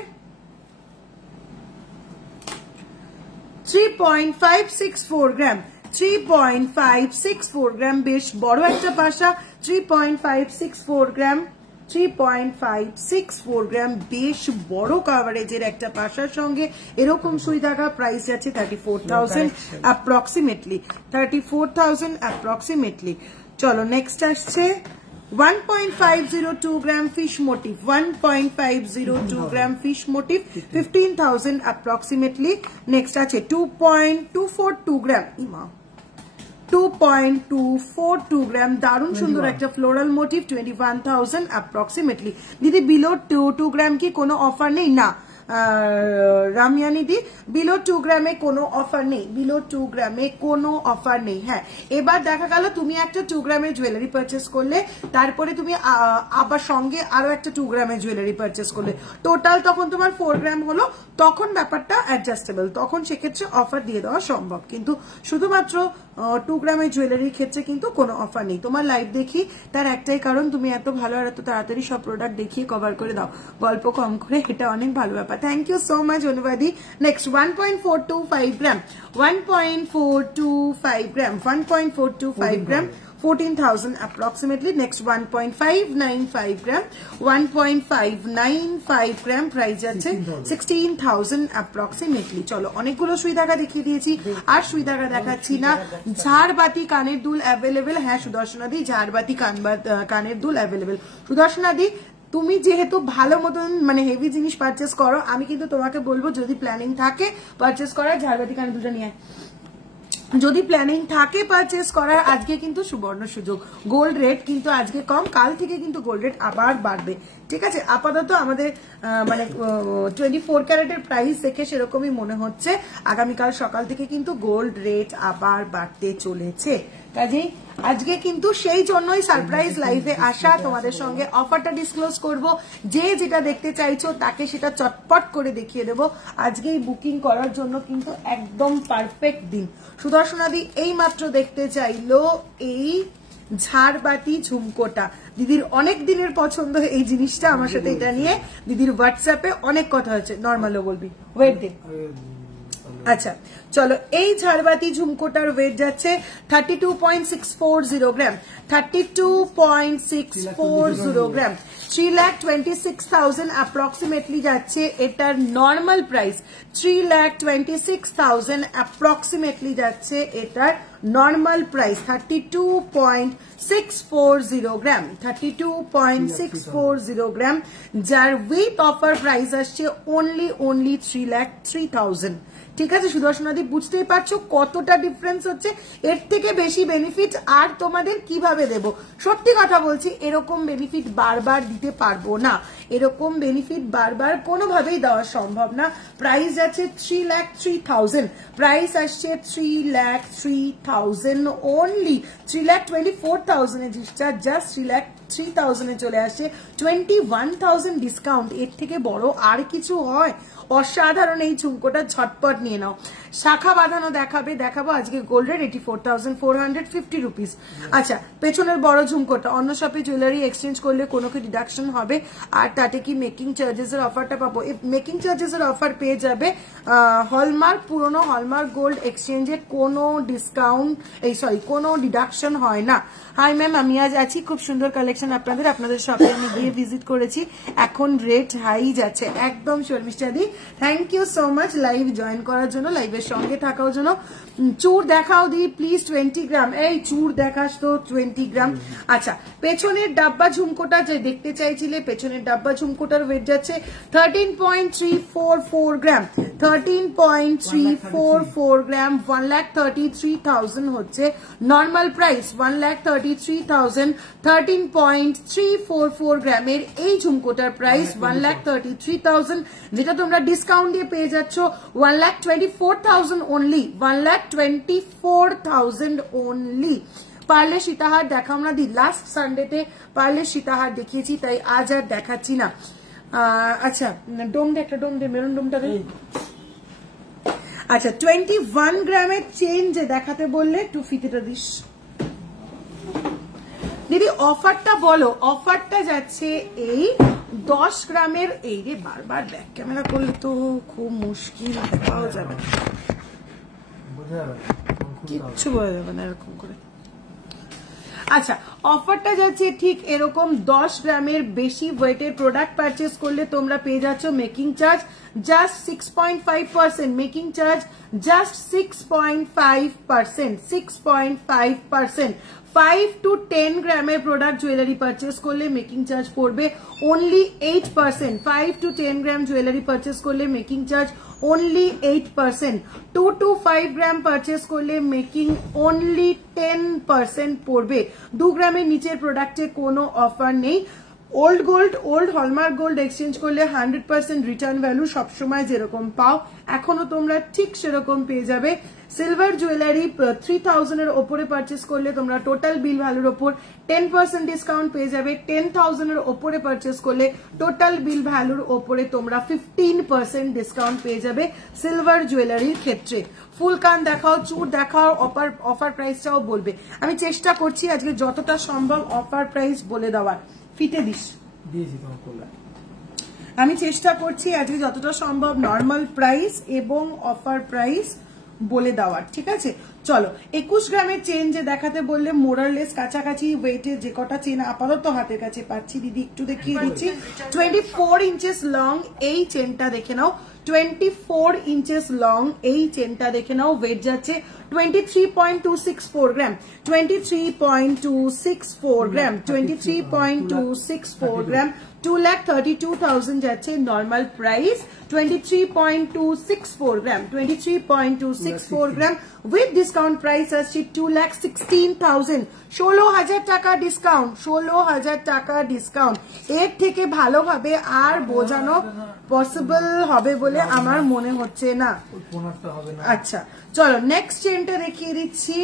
3.564 গ্রাম, 3.564 গ্রাম, বেশ বড় একটা পাশা। 3.564 গ্রাম, 3.564 গ্রাম, বেশ বড় কাভারেজের একটা পাশার সঙ্গে এরকম সুই ধাগা। প্রাইস আছে 34,000 অ্যাপ্রক্সিমেটলি, 34,000 অ্যাপ্রক্সিমেটলি। চলো নেক্সট আসছে 1.502 গ্রাম ফিশ মোটিভ, 1.502 গ্রাম ফিশ মোটিভ, 15,000 অ্যাপ্রক্সিমেটলি। নেক্সট আছে 2.242 গ্রাম, ইমা 2.242 গ্রাম, দারুণ সুন্দর একটা ফ্লোরাল মোটিভ, 21,000 অ্যাপ্রক্সিমেটলি। দিদি বিলো 2 গ্রাম কি কোনো অফার নেই? না রামিয়ানি দি, বিলো 2 গ্রামে কোনো অফার নেই, বিলো 2 গ্রামে কোনো অফার নেই। হ্যাঁ এবার দেখা গেল তুমি একটা 2 গ্রামের জুয়েলারি পারচেস করলে, তারপরে তুমি আবার সঙ্গে আরো একটা 2 গ্রামের জুয়েলারি পারচেস করলে, টোটাল তখন তোমার 4 গ্রাম হলো, তখন ব্যাপারটা অ্যাডজাস্টেবল, তখন সেক্ষেত্রে অফার দিয়ে দেওয়া সম্ভব। কিন্তু শুধুমাত্র 2 গ্রামের জুয়েলারির ক্ষেত্রে কিন্তু কোনো অফার নেই। তোমার লাইভ দেখি তার একটাই কারণ, তুমি এত ভালো আর এত তাড়াতাড়ি সব প্রোডাক্ট দেখিয়ে কভার করে দাও, গল্প কম করে, এটা অনেক ভালো ব্যাপার। থ্যাংক ইউ সো মাচ অনুবাদী। Next 1.425 gram, 1.425 gram, 1.425 gram, 14,000 approximately. Next 1.595 gram, 1.595 gram price আছে 16,000 approximately। চলো অনেকগুলো সুই ধাগা দেখিয়ে দিয়েছি, আর সুই ধাগা দেখাচ্ছি না। ঝাড়বাতি কানের দুল অ্যাভেলেবেল, হ্যাঁ সুদর্শনাদি ঝাড়বাতি কানের দুল অ্যাভেলেবেল। সুদর্শনাদি তুমি যেহেতু ভালো মতন মানে হেভি জিনিস পারচেস করো, আমি কিন্তু তোমাকে বলবো যদি প্ল্যানিং থাকে পারচেস করার, ঝাড়বাতি কানের দুলটা নিয়ে যদি প্ল্যানিং থাকে পারচেস করার, আজকে কিন্তু সুবর্ণ সুযোগ। গোল্ড রেট কিন্তু আজকে কম, কাল থেকে কিন্তু গোল্ড রেট আবার বাড়বে। ঠিক আছে, আপাতত আমাদের মানে 24 ক্যারেটের প্রাইস দেখে সেরকমই মনে হচ্ছে আগামীকাল সকাল থেকে কিন্তু গোল্ড রেট আবার বাড়তে চলেছে। কাজেই আজকে কিন্তু সেই জন্যই সারপ্রাইজ লাইভে আসা, তোমাদের সঙ্গে অফারটা ডিসক্লোজ করব। যে যেটা দেখতে চাইছো তাকে সেটা চটপট করে দেখিয়ে দেবো। আজকেই বুকিং করার জন্য কিন্তু একদম পারফেক্ট দিন। সুদর্শনাদি এই মাত্র দেখতে চাইলো এই ঝাড়বাতি ঝুমকোটা, দিদির অনেক দিনের পছন্দ এই জিনিসটা। আমার সাথে এটা নিয়ে দিদির হোয়াটসঅ্যাপে অনেক কথা হচ্ছে, নর্মালও বলবি, ওয়েট দে। আচ্ছা চলো, এই ঝাড়বাতি ঝুমকোটার ওয়েট যাচ্ছে 32.640 গ্রাম, 32.640 গ্রাম, 3,26,000 অ্যাপ্রক্সিমেটলি যাচ্ছে এটার নর্মাল প্রাইস। 3,26,000 অ্যাপ্রক্সিমেটলি যাচ্ছে এটার নর্মাল প্রাইস। 32.640 গ্রাম, 32.640 গ্রাম, যার উইথ অফার প্রাইস আসছে অনলি 3,03,000। ঠিক আছে সুদর্শনাদি, বুঝতেই পারছো কতটা ডিফারেন্স হচ্ছে। এর থেকে বেশি বেনিফিট আর তোমাদের কিভাবে দেব? সত্যি কথা বলছি, এরকম বেনিফিট বারবার দিতে পারবো না, এরকম বেনিফিট বারবার কোনোভাবেই দেওয়া সম্ভব না। প্রাইস আছে 3,03,000, প্রাইস আসছে 3,03,000 অনলি। 3,24,000 এ ডিসচার্জ, জাস্ট 3,03,000 এ চলে আসছে। 21,000 ডিসকাউন্ট, এর থেকে বড় আর কিছু হয়? অসাধারণ এই ঝুমকোটা, ঝটপট নিয়ে নাও। শাখা বাঁধানো দেখাবো আজকে গোল্ড রেট 84,450 রুপিস। আচ্ছা, পেছনের বড় ঝুমকোটা অন্য শপে জুয়েলারি এক্সচেঞ্জ করলে কোনো কি ডিডাকশন হবে? আর তাতে কি মেকিং চার্জেস এর অফারটা পাবো? মেকিং চার্জেস এর অফার পেয়ে যাবে। হলমার্ক, পুরনো হলমার্ক গোল্ড এক্সচেঞ্জে কোনো ডিসকাউন্ট, কোনো ডিডাকশন হয় না। হাই ম্যাম, আমি আজ আছি, খুব সুন্দর কালেকশন আপনাদের শপে আমি গিয়ে ভিজিট করেছি, এখন রেট হাই যাচ্ছে। একদম শর্মিষ্ঠাদি, thank you so much live join করার জন্য, লাইভের সঙ্গে থাকার জন্য। চূড় দেখাও দি প্লিজ, 20 গ্রাম। এই চূড় দেখাস তো 20 গ্রাম। আচ্ছা, পেছনের ডাব্বা ঝুমকোটা যে দেখতে চাইছিলে, পেছনের ডাব্বা ঝুমকোটার ওয়েট যাচ্ছে 13.344 গ্রাম। 13.344 গ্রাম, 1,33,000 হচ্ছে নর্মাল প্রাইস। 1,33,000, 13.344 গ্রামের এই ঝুমকোটার প্রাইস 1,33,000, যেটা তোমরা ডিসকাউন্ট দিয়ে পেয়ে যাচ্ছ 1,24,000 অনলি। 1,24,000 অনলি। পার্লে সীতাহার দেখাও না দি, লাস্ট সানডেতে পার্লে সীতাহার দেখিয়েছি, তাই আজ আর দেখাচ্ছি না। আচ্ছা, ডোম দে, একটা ডোম দে, মেরুন ডোমটা দে। আচ্ছা, 21 গ্রামের চেন যে দেখাতে বললে, একটু ফিতেটা দিস দিদি। অফারটা বলো, অফারটা যাচ্ছে এই 10 গ্রামের। এই রে, বারবার ব্যাক ক্যামেরা করলে তো খুব মুশকিল, দেখাও যাবে না, কিচ্ছু বোঝা যাবে না এরকম করে। আচ্ছা, অফারটা যাচ্ছে ঠিক এরকম। 10 গ্রামের বেশি ওয়েটের প্রোডাক্ট পারচেস করলে তোমরা পেয়ে যাচ্ছ making charge just 6.5%, making charge just 6.5%, 6.5%। 5 to 10 গ্রামের প্রোডাক্ট জুয়েলারি পারচেস করলে মেকিং চার্জ পড়বে only 8%। 5 to 10 gram jewellery purchase করলে making charge only 8%। 2 to 5 gram purchase করলে মেকিং only 10% পড়বে। 2 গ্রামের নিচের প্রোডাক্টে কোনো অফার নেই। Old gold, old hallmark gold exchange করলে 100% রিটার্ন ভ্যালু সবসময় যেরকম পাও এখনো তোমরা ঠিক সেরকম পেয়ে যাবে। সিলভার জুয়েলারি 3,000 এর ওপরে পারচেস করলে তোমরা টোটাল বিল ভ্যালুর ওপর 10% ডিসকাউন্ট পেয়ে যাবে। 10,000 এর ওপরে পারচেস করলে টোটাল বিল ভ্যালুর ওপরে তোমরা 15% ডিসকাউন্ট পেয়ে যাবে সিলভার জুয়েলারির ক্ষেত্রে। ফুল কান দেখাও, চূড় দেখাও, অফার প্রাইসটাও বলবে। আমি চেষ্টা করছি আজকে যতটা সম্ভব অফার প্রাইস বলে দেওয়ার। ফিতে দিস, আমি চেষ্টা করছি আজকে যতটা সম্ভব নর্মাল প্রাইস এবং অফার প্রাইস বলে দেওয়ার, ঠিক আছে? চলো, 21 গ্রামের চেন যে দেখাতে বললে মোরারলেস কাছাকাছি ওয়েটের যে কটা চেন আপাতত হাতের কাছে পাচ্ছি দিদি একটু দেখিয়ে দিচ্ছি। 24 ইঞ্চেস লং এই চেনটা দেখে নাও, 24 ইঞ্চেস লং এই চেনটা দেখে নাও। ওয়েট যাচ্ছে 23.264 গ্রাম, 23.264 গ্রাম, 23.264 গ্রাম। 2,32,000 যাচ্ছে normal price. 23.264 gram, 23.264 gram with discount price আসছে 2,16,000। 16,000 টাকা ডিসকাউন্ট, 16,000 টাকা ডিসকাউন্ট। এর থেকে ভালোভাবে আর বোঝানো পসিবল হবে বলে আমার মনে হচ্ছে না। আচ্ছা, চলো নেক্সট চেনটা দেখিয়ে দিচ্ছি।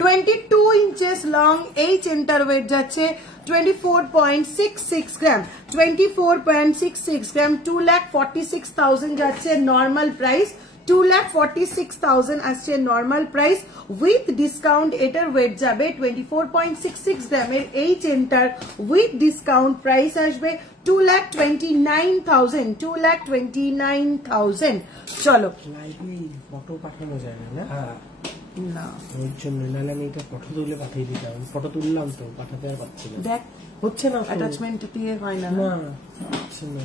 22 ইঞ্চেস লং এই চেনটার ওয়েট যাচ্ছে 24.66 গ্রাম, 24.66 গ্রাম। 2,46,000 যাচ্ছে নর্মাল প্রাইস, 2,46,000 আসছে নর্মাল প্রাইস উইথ ডিসকাউন্ট। এটার ওয়েট যাবে 24.66 গ্রামের এই চেনটার উইথ ডিসকাউন্ট প্রাইস আসবে 2,29,000, 2,29,000। চলো, ফটো পাঠানো যায় না? না, ওর জন্য নাহলে আমি এটা ফটো তুলে পাঠিয়ে দিতাম। ফটো তুললাম তো, পাঠাতে আর পারছি না। দেখ, হচ্ছে না, অ্যাটাচমেন্ট দিয়ে হয় না। না, হচ্ছে না।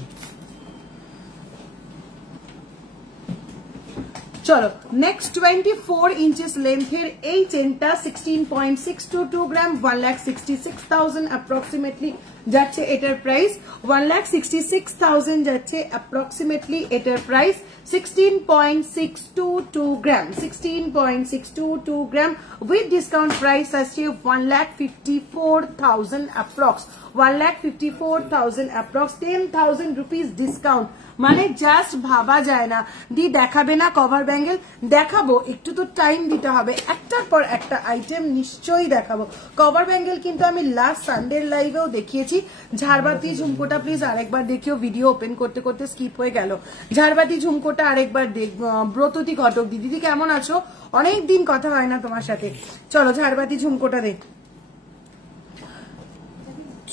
চলো, নেক্সট 24 ইঞ্চেস লেন্থের এই চেনটা 16.622 গ্রাম, 1,66,000 অ্যাপ্রক্সিমেটলি যাচ্ছে এটার প্রাইস 1,66,000 যাচ্ছে অ্যাপ্রক্সিমেটলি এটার price 16.622 gram 16.622 gram with discount price আসছে 1,54,000 অ্যাপ্রক্স 1,54,000 অ্যাপ্রক্স 10,000 রুপিস ডিসকাউন্ট মানে জাস্ট ভাবা যায় না। দি দেখাবে না কভার ব্যাঙ্গেল? দেখাবো, একটু তো টাইম দিতে হবে, একটার পর একটা আইটেম নিশ্চয়ই দেখাবো। কভার ব্যাঙ্গেল কিন্তু আমি লাস্ট সানডের লাইভেও দেখিয়েছি। ঝাড়বাতি ঝুমকোটা প্লিজ আরেকবার দেখিও, ভিডিও ওপেন করতে করতে স্কিপ হয়ে গেল। ঝাড়বাতি ঝুমকোটা আরেকবার দেখ। ব্রততী ঘটক দিদি কেমন আছো? অনেকদিন কথা হয় না তোমার সাথে। চলো ঝাড়বাতি ঝুমকোটা দেখ।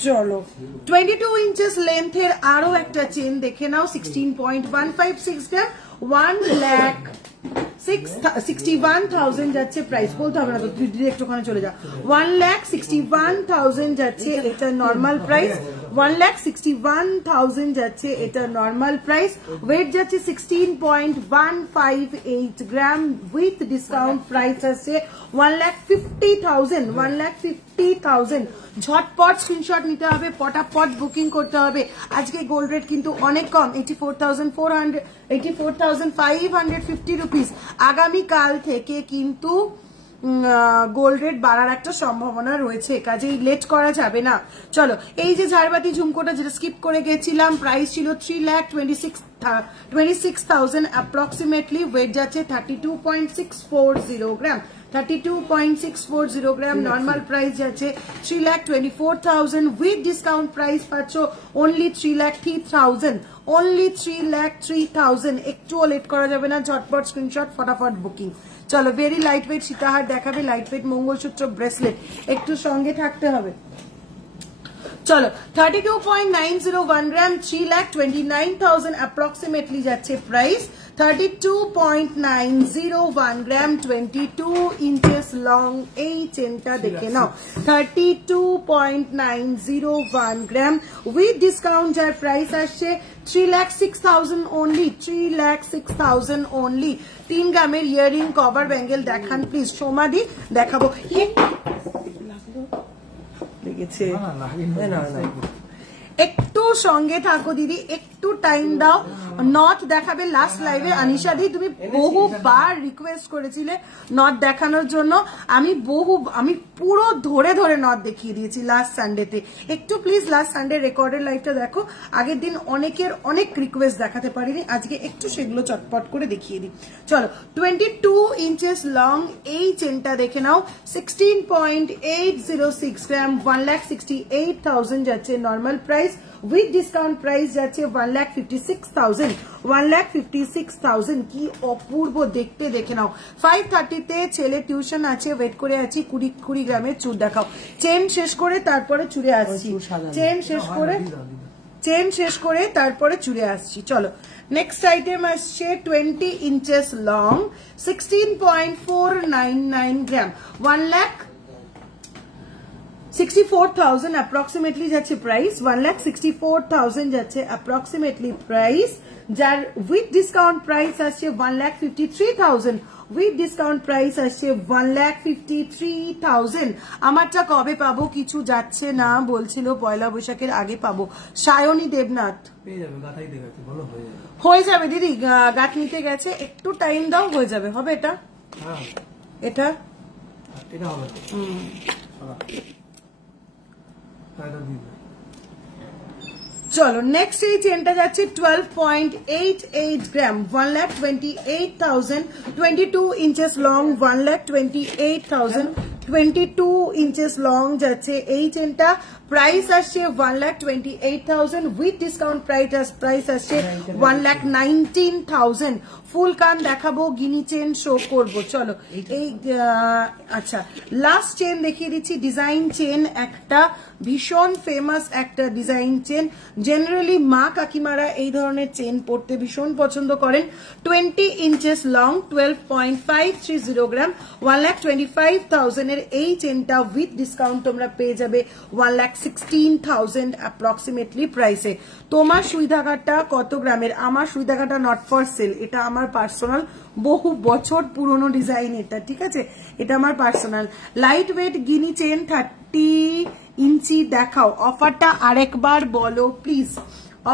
চলো 22 ইঞ্চেস লেন্থের আরো একটা চেন দেখে নাও 16.156 গ্রাম 1,61,000 যাচ্ছে প্রাইস। বলতে হবে না তো, তুই ডিরেক্ট ওখানে চলে যা। 1,61,000 যাচ্ছে এটা নর্মাল প্রাইস 1,61,000 যাচ্ছে এটা নর্মাল প্রাইস। ওয়েট যাচ্ছে 16.158 গ্রাম উইথ ডিসকাউন্ট প্রাইস আছে 1,50,000 1,50,000। ঝটপট স্ক্রিনশট নিতে হবে, পটাপট বুকিং করতে হবে। আজকে গোল্ড রেট কিন্তু অনেক কম 84,550 রুপিস। আগামীকাল থেকে কিন্তু গোল্ড রেট বাড়ার একটা সম্ভাবনা রয়েছে, কাজেই লেট করা যাবে না। চলো এই যে ঝাড়বাতি ঝুমকোটা যেটা স্কিপ করে গেছিলাম, প্রাইস ছিল 3,26,000 অ্যাপ্রক্সিমেটলি। ওয়েট যাচ্ছে 32.640 গ্রাম 32.640 গ্রাম। নর্মাল প্রাইস যাচ্ছে 3,24,000 উইথ ডিসকাউন্ট প্রাইস পাচ্ছ অনলি 3,03,000 অনলি 3,03,000। একটুও লেট করা যাবে না, ঝটপট স্ক্রিনশট, ফটাফট বুকিং। চলো ভেরি লাইট ওয়েট সীতাহার দেখাবে, লাইট ওয়েট মঙ্গলসূত্র ব্রেসলেট, একটু সঙ্গে থাকতে হবে। চলো 32.901 গ্রাম 3,29,000 অ্যাপ্রক্সিমেটলি যাচ্ছে প্রাইস 32.901 গ্রাম 22 ইঞ্চেস লং এই চেনটা দেখে নাও 32.901 গ্রাম উইথ ডিসকাউন্ট যার প্রাইস আসছে 3,06,000 অনলি 3,06,000 অনলি। 3 গ্রামের ইয়ারিং কভার ব্যাঙ্গেল দেখান প্লিজ। সোমাদি দেখাবো। লেগেছে একটু সঙ্গে থাকো দিদি, একটু টাইম দাও। নট দেখাবে লাস্ট লাইভে। আনিশা দি তুমি বহুবার রিকোয়েস্ট করেছিলে নট দেখানোর জন্য, আমি পুরো ধরে ধরে নট দেখিয়ে দিয়েছি লাস্ট সানডেতে। একটু প্লিজ লাস্ট সানডে রেকর্ডের লাইভটা দেখো। আগের দিন অনেকের অনেক রিকোয়েস্ট দেখাতে পারিনি, আজকে একটু সেগুলো চটপট করে দেখিয়ে দিই। চলো 22 ইঞ্চেস লং এই চেনটা দেখে নাও 16.806 গ্রাম 1,68,000 যাচ্ছে normal price. With discount price যাচ্ছে 1,56,000 1,56,000। কি অপূর্ব দেখতে, দেখে নাও। 5:30 ছেলে টিউশন আছে, ওয়েট করে আছি। 20 গ্রামের চুড় দেখাও। চেন শেষ করে তারপরে চুড়ে আসছি, চেন শেষ করে তারপরে চুড়ে আসছি। চলো নেক্সট আইটেম আসছে 20 ইঞ্চেস লং 16.499 গ্রাম 1,64,000 অ্যাপ্রক্সিমেটলি যাচ্ছে প্রাইস 1,64,000 যাচ্ছে অ্যাপ্রক্সিমেটলি প্রাইস। যার উইথ ডিসকাউন্ট প্রাইস আসছে 1,53,000 উইথ ডিসকাউন্ট প্রাইস আসছে 1,53,000। আমারটা কবে পাবো? কিছু যাচ্ছে না বলছিল, পয়লা বৈশাখের আগে পাবো। সায়নী দেবনাথ হয়ে যাবে দিদি, গাঁট নিতে গেছে, একটু টাইম দাও, হয়ে যাবে। হবে এটা এটা চলো নেক্সট এই চেনটা যাচ্ছে 12.88 গ্রাম 1,28,000 22 ইঞ্চেস লং 1,28,000 22 ইঞ্চেস লং যাচ্ছে এই চেনটা। প্রাইস আসছে 1,28,000 উইথ ডিসকাউন্ট প্রাইস আসছে 1,19,000। ফুল কান দেখাবো, গিনি চেন শো করবো। চলো এই আচ্ছা লাস্ট চেন দেখিয়ে দিচ্ছি। ডিজাইন চেন একটা, ভীষণ ফেমাস একটা ডিজাইন চেন। জেনারেলি মা কাকিমারা এই ধরনের চেন পড়তে ভীষণ পছন্দ করেন। 20 ইঞ্চেস লং 12.530 গ্রাম 1,25,000 এর এই চেনটা উইথ ডিসকাউন্ট তোমরা পেয়ে যাবে 16,000 অ্যাপ্রক্সিমেটলি প্রাইসে। তোমার সুই ধাগাটা কত গ্রামের? আমার সুই ধাগাটা নট ফর সেল, এটা আমার পার্সোনাল, বহু বছর পুরনো ডিজাইন এটা, ঠিক আছে, এটা আমার পার্সোনাল। লাইট ওয়েট গিনি চেন 30 ইঞ্চি দেখাও। অফারটা আরেকবার বলো প্লিজ,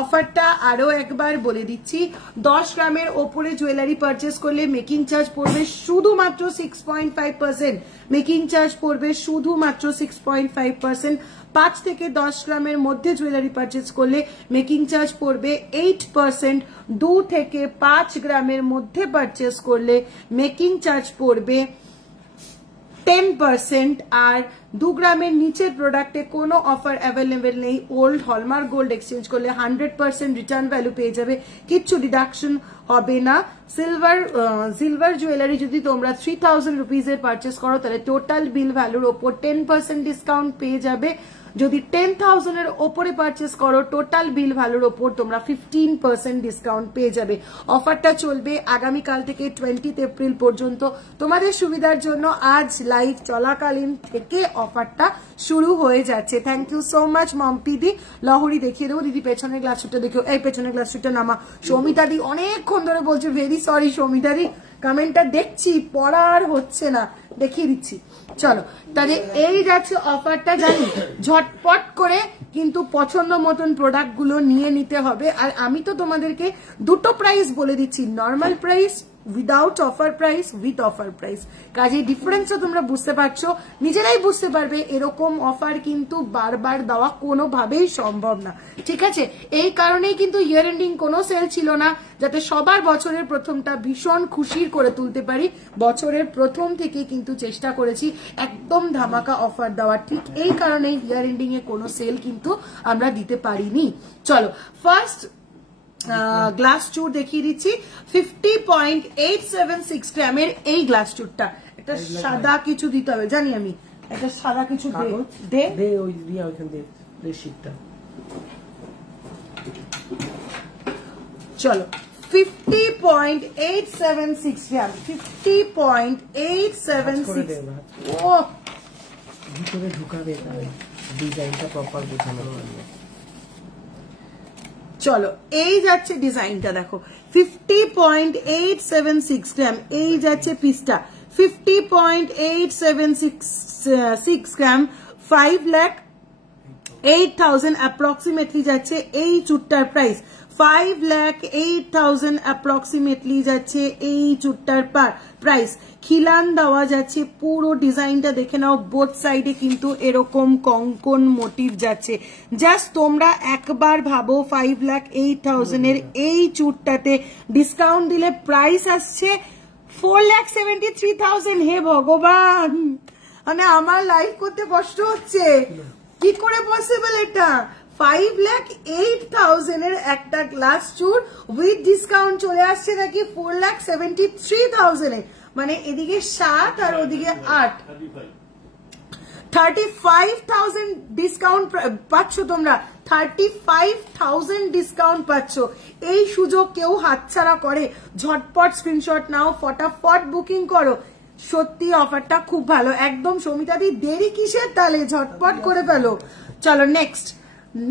অফারটা আরো একবার বলে দিচ্ছি। 10 গ্রামের ওপরে জুয়েলারি পারচেস করলে মেকিং চার্জ পড়বে শুধুমাত্র 6.5%, মেকিং চার্জ পড়বে শুধুমাত্র 6.5%। 5 থেকে 10 গ্রামের মধ্যে জুয়েলারি পারচেস করলে মেকিং চার্জ পড়বে 8%। 2 থেকে 5 গ্রামের মধ্যে পারচেস করলে মেকিং চার্জ পড়বে 10%। আর 2 গ্রামের নিচের প্রোডাক্টে কোনো অফার অ্যাভেলেবেল নেই। ওল্ড হলমার্ক গোল্ড এক্সচেঞ্জ করলে 100% রিটার্ন ভ্যালু পেয়ে যাবে, কিচ্ছু ডিডাকশন হবে না। সিলভার জুয়েলারি যদি তোমরা 3000 রুপিজের পারচেস করো তাহলে টোটাল বিল ভ্যালুর ওপর 10% ডিসকাউন্ট পেয়ে যাবে। যদি 10,000 এর ওপরে পারচেস করো টোটাল বিল ভ্যালুর ওপর তোমরা 15% ডিসকাউন্ট পেয়ে যাবে। অফারটা চলবে আগামীকাল থেকে 20 এপ্রিল পর্যন্ত। তোমাদের সুবিধার জন্য আজ লাইভ চলাকালীন থেকে অফারটা শুরু হয়ে যাচ্ছে। থ্যাংক ইউ সো মাচ মম্পিদি। লহরি দেখিয়ে দেবো দিদি, পেছনের গ্লাস শুটটা দেখো, এই পেছনের গ্লাস শুটটা নামা। সৌমিতাদি অনেকক্ষণ ধরে বলছে, ভেরি সরি সৌমিতাদি, কমেন্টটা দেখছি পড়ার হচ্ছে না, দেখিয়ে দিচ্ছি। চলো তাহলে এই যাচ্ছে অফারটা, জানি ঝটপট করে কিন্তু পছন্দ মতন প্রোডাক্ট গুলো নিয়ে নিতে হবে। আর আমি তো তোমাদেরকে দুটো প্রাইস বলে দিচ্ছি, normal price, without offer price, with offer price. কাজে ডিফারেন্সও তোমরা বুঝতে পারছো, নিজেরাই বুঝতে পারবে। এরকম অফার কিন্তু বারবার দেওয়া কোনোভাবেই সম্ভব না, ঠিক আছে। এই কারণেই কিন্তু ইয়ার এন্ডিং কোনো সেল ছিল না, যাতে সবার বছরের প্রথমটা ভীষণ খুশির করে তুলতে পারি। বছরের প্রথম থেকে কিন্তু চেষ্টা করেছি একদম ধামাকা অফার দেওয়ার, ঠিক এই কারণেই ইয়ার এন্ডিং এ কোনো সেল কিন্তু আমরা দিতে পারিনি। চলো ফার্স্ট গ্লাস চুর দেখিয়ে দিচ্ছি। 50.876 গ্রামের এই গ্লাস চুরটা, একটা সাদা কিছু দিতে হবে, জানি আমি, একটা সাদা কিছু দে ওই দিয়া ওইখান দিয়ে রেশিটটা। চলো 50.876 গ্রাম, 50.876। ও ভিতরে ঢুকাবে, ডিজাইনটা প্রপার বোঝানো হবে। চলো এই যাচ্ছে ডিজাইনটা দেখো, 50.876 গ্রাম এই যাচ্ছে পিসটা। 50.876 গ্রাম, 5,08,000 অ্যাপ্রক্সিমেটলি যাচ্ছে এই চুটটার প্রাইস। 5,08,000 অ্যাপ্রক্সিমেটলি যাচ্ছে এই চুটটার প্রাইস। খিলান দেওয়া যাচ্ছে, পুরো ডিজাইনটা দেখে নাও, বোথ সাইডে কিন্তু এরকম কঙ্কন মোটিভ যাচ্ছে। জাস্ট তোমরা একবার ভাবো 5,08,000 এর এই চুটটাতে ডিসকাউন্ট দিলে প্রাইস আসছে 4,73,000। হে ভগবান, মানে আমার লাইফ করতে কষ্ট হচ্ছে, কি করে পসিবল এটা? 5,08,000 এর একটা গ্লাস চুর উইথ ডিসকাউন্ট চলে আসছে নাকি 4,73,000 এ, মানে এদিকে 7 আর ওদিকে 8, 35,000 ডিসকাউন্ট পাচ্ছ তোমরা, 35,000 ডিসকাউন্ট পাচ্ছ। এই সুযোগ কেউ হাতছাড়া করে? ঝটপট স্ক্রিনশট নাও, ফটাফট বুকিং করো। সত্যি অফারটা খুব ভালো একদম। সৌমিতাদি দেরি কিসের, তাহলে ঝটপট করে ফেলো। চলো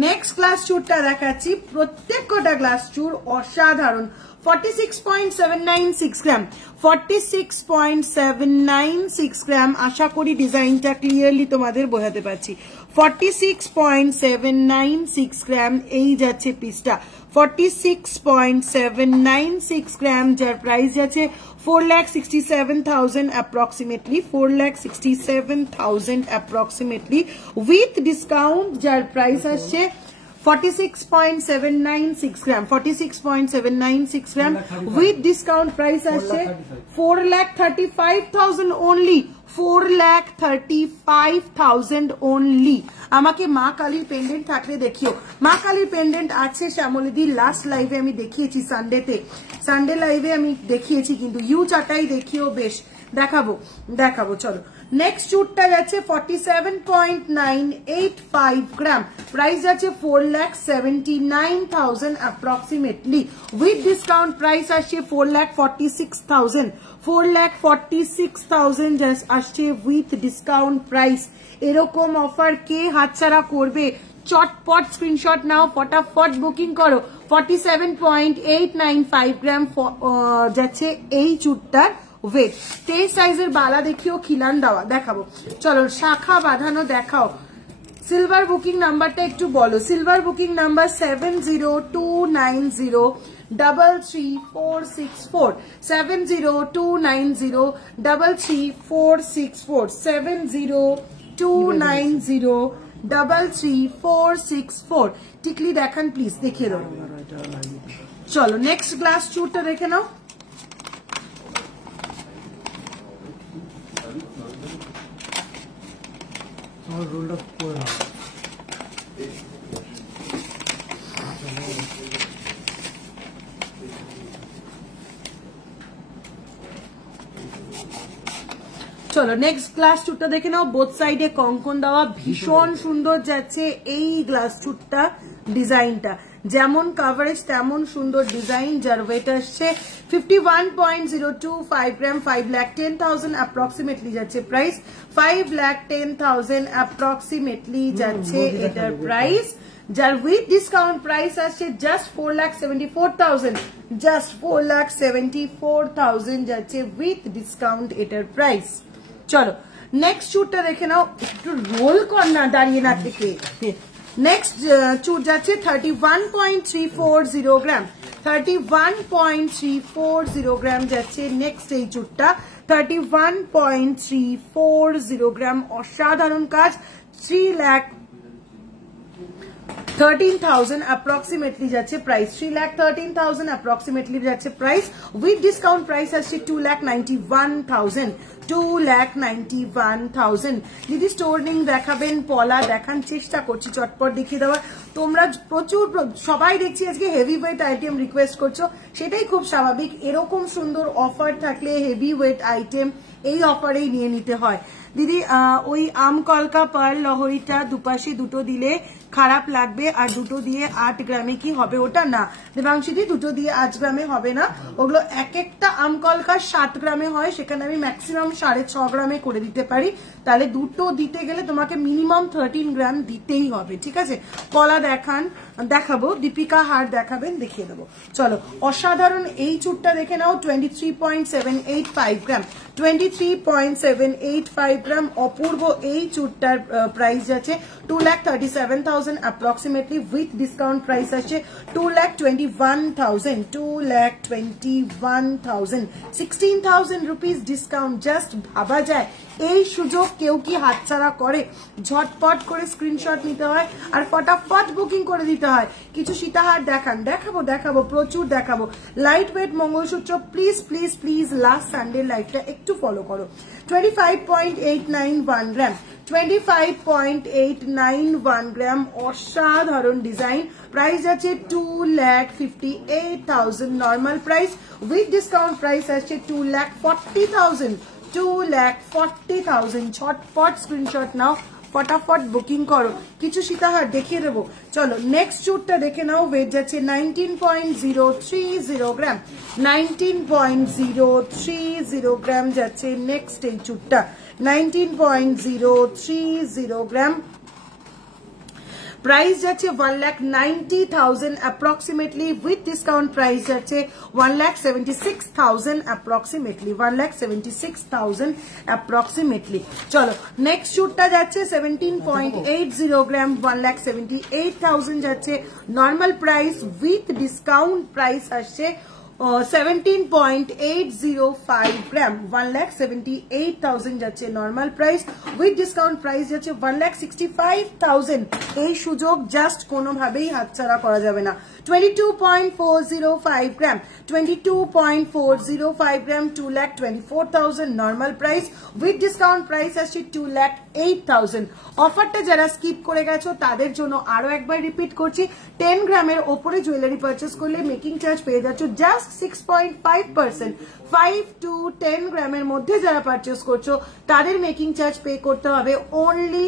নেক্সট গ্লাস চুরটা দেখাচ্ছি। প্রত্যেক কটা গ্লাস চুর অসাধারণ। 46.796 গ্রাম, 46.796 গ্রাম। আশা করি ডিজাইনটা ক্লিয়ারলি তোমাদের বোঝাতে পারছি। 46.796 গ্রাম এই যাচ্ছে পিসটা। 46.796 গ্রাম, যার প্রাইস যাচ্ছে 4,67,000 approximately, 4,67,000 approximately with discount, যার প্রাইস আসছে 46.796 গ্রাম, 46.796 গ্রাম with discount প্রাইস আসছে 4,35,000 only, 4,35,000 only। আমাকে মা কালীর পেন্ডেন্ট থাকলে দেখিও। মা কালীর পেন্ডেন্ট আছে শ্যামলীদি, লাস্ট লাইভে আমি দেখিয়েছি, সানডে লাইভে আমি দেখিয়েছি, কিন্তু ইউ চাটাই দেখিও, বেশ দেখাবো। চলো নেক্সট চুটটা যাচ্ছে 47.985 গ্রাম, প্রাইস যাচ্ছে 4,79,000 অ্যাপ্রক্সিমেটলি, উইথ ডিসকাউন্ট প্রাইস আসছে 4,46,000, 4,46,000 জাস্ট আসছে উইথ ডিসকাউন্ট প্রাইস। এরকম অফার কে হাতছাড়া করবে? চটপট স্ক্রিনশট নাও, ফটাফট বুকিং করো। 47.895 গ্রাম যাচ্ছে এই চুটটার ওয়েট। 23 সাইজের বালা দেখিও, খিলান দেওয়া দেখাবো। চলো শাখা বাঁধানো দেখাও। সিলভার বুকিং নাম্বারটা একটু বলো। Silver booking number 7029033464, 7029033464, 7029033464। টিকলি দেখান প্লিজ, দেখে দাও। চলো নেক্সট গ্লাস চুটটা দেখে নাও। চলো নেক্সট গ্লাস চুটটা দেখে নাও। বোথ সাইডে কঙ্কন দেওয়া, ভীষণ সুন্দর যাচ্ছে এই গ্লাস চুটটা। ডিজাইনটা যেমন কাভারেজ তেমন সুন্দর ডিজাইন, যার ওয়েট আসছে 51.025 গ্রাম, 5,10,000 অ্যাপ্রক্সিমেটলি যাচ্ছে প্রাইস, 5,10,000 অ্যাপ্রক্সিমেটলি যাচ্ছে এটার প্রাইস, যার উইথ ডিসকাউন্ট প্রাইস আসছে জাস্ট 4,74,000, জাস্ট 4,74,000 যাচ্ছে উইথ ডিসকাউন্ট এটার প্রাইস। চলো নেক্সট চুটটা দেখে নাও, একটু রোল কর না দাঁড়িয়ে না থেকে। নেক্সট চুট যাচ্ছে 31.340 গ্রাম, 31.340 গ্রাম যাচ্ছে নেক্সট এই চুটটা, 31.340 গ্রাম। অসাধারণ কাজ, 3,13,000 অ্যাপ্রক্সিমেটলি যাচ্ছে প্রাইস, 3,13,000 অ্যাপ্রক্সিমেটলি যাচ্ছে প্রাইস, উইথ ডিসকাউন্ট প্রাইস আসছে 2,91,000, 2,91,000। দিদি স্টোরিং দেখাবেন, পলা দেখান, চেষ্টা করছি চটপট দেখিয়ে দেওয়ার। তোমরা প্রচুর সবাই দেখছি আজকে হেভি ওয়েট আইটেম রিকোয়েস্ট করছো, সেটাই খুব স্বাভাবিক। এরকম সুন্দর অফার থাকলে হেভি ওয়েট আইটেম এই অফারেই নিয়ে নিতে হয়। দিদি ওই আম কলকা পার্ল লহরিটা দুপাশে দুটো দিলে খারাপ লাগবে, আর দুটো দিয়ে 8 গ্রামে কি হবে? ওটা না দেবাংশীদি, দুটো দিয়ে 8 গ্রামে হবে না, ওগুলো এক একটা আম কলকা 7 গ্রামে হয়, সেখানে আমি ম্যাক্সিমাম 6.5 গ্রামে করে দিতে পারি। তাহলে দুটো দিতে গেলে তোমাকে মিনিমাম 13 গ্রাম দিতেই হবে, ঠিক আছে? কলা দেখাবো, দীপিকা হার দেখাবেন, দেখিয়ে দেবো। চলো অসাধারণ এই চুটটা দেখে নাও, 23.785 গ্রাম, 23.785 গ্রাম। অপূর্ব এই চুটটার প্রাইস যাচ্ছে 2,37,000 অ্যাপ্রক্সিমেটলি, উইথ ডিসকাউন্ট প্রাইস আসছে 2,21,000, 2,21,000, 16,000 রুপিস ডিসকাউন্ট। জাস্ট ভাবা যায় এই সুযোগ কেউ কি হাতছাড়া করে? ঝটপট করে স্ক্রিনশট নিতে হয় আর ফটাফট বুকিং করে দিতে হয়। কিছু সীতাহার দেখান, দেখাবো প্রচুর দেখাবো। Light weight mangalsutra please please please last Sunday লাইভটা একটু ফলো করো। 25.891 গ্রাম, 25.891 গ্রাম। অসাধারণ ডিজাইন, প্রাইস আছে 2,58,000 normal price, with discount price আসছে 2,40,000, 2,40,000। ছটপট স্ক্রিনশট নাও, ফটাফট বুকিং করো। কিছু সীতাহার দেখিয়ে দেবো। চলো নেক্সট চুটটা দেখে নাও। ওয়েট যাচ্ছে 19.030 গ্রাম, 19.030 গ্রাম যাচ্ছে নেক্সট এই চুটটা, 19.030 গ্রাম। প্রাইস যাচ্ছে 1,90,000 অ্যাপ্রক্সিমেটলি, উইথ ডিসকাউন্ট প্রাইস যাচ্ছে 1,76,000 অ্যাপ্রক্সিমেটলি, 1,76,000 অ্যাপ্রক্সিমেটলি। চলো নেক্সট শুটটা যাচ্ছে 17.80 গ্রাম, 1,78,000 যাচ্ছে normal price, with discount price আসছে 17.805 গ্রাম, 1,78,000 যাচ্ছে normal price, with discount price যাচ্ছে 1,65,000। এই সুযোগ জাস্ট কোনোভাবেই হাতছাড়া করা যাবে না। 22.405 গ্রাম, 22.405 গ্রাম, 2,24,000 normal price, with discount price আসছে 8,000। অফারটা যারা স্কিপ করে গেছো তাদের জন্য আরো একবার রিপিট করছি, 10 গ্রামের ওপরে জুয়েলারি পারচেস করলে মেকিং চার্জ পেয়ে যাচ্ছ জাস্ট 6.5%। 5 to 10 গ্রামের মধ্যে যারা পারচেস করছো তাদের মেকিং চার্জ পে করতে হবে অনলি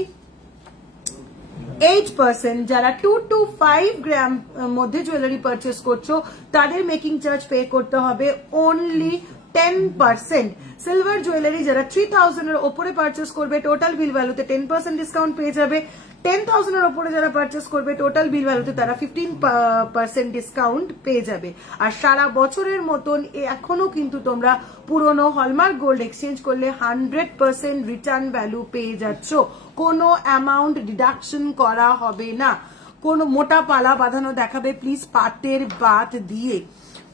8%। যারা 2 to 5 গ্রাম মধ্যে জুয়েলারি পারচেস করছো তাদের মেকিং চার্জ পে করতে হবে অনলি 10%। সিলভার জুয়েলারি যারা 3000 এর উপরে পারচেস করবে টোটাল বিল ভ্যালুতে 10% ডিসকাউন্ট পেয়ে যাবে। 10,000 এর উপরে যারা পারচেস করবে টোটাল বিল ভ্যালুতে তারা 15% ডিসকাউন্ট পেয়ে যাবে। আর সারা বছরের মতন এখনো কিন্তু তোমরা পুরনো হলমার্ক গোল্ড এক্সচেঞ্জ করলে 100% রিটার্ন ভ্যালু পেয়ে যাচ্ছ, কোনো অ্যামাউন্ট ডিডাকশন করা হবে না। কোনো মোটা পালা বাঁধানো দেখাবে প্লিজ পাতের বাদ দিয়ে,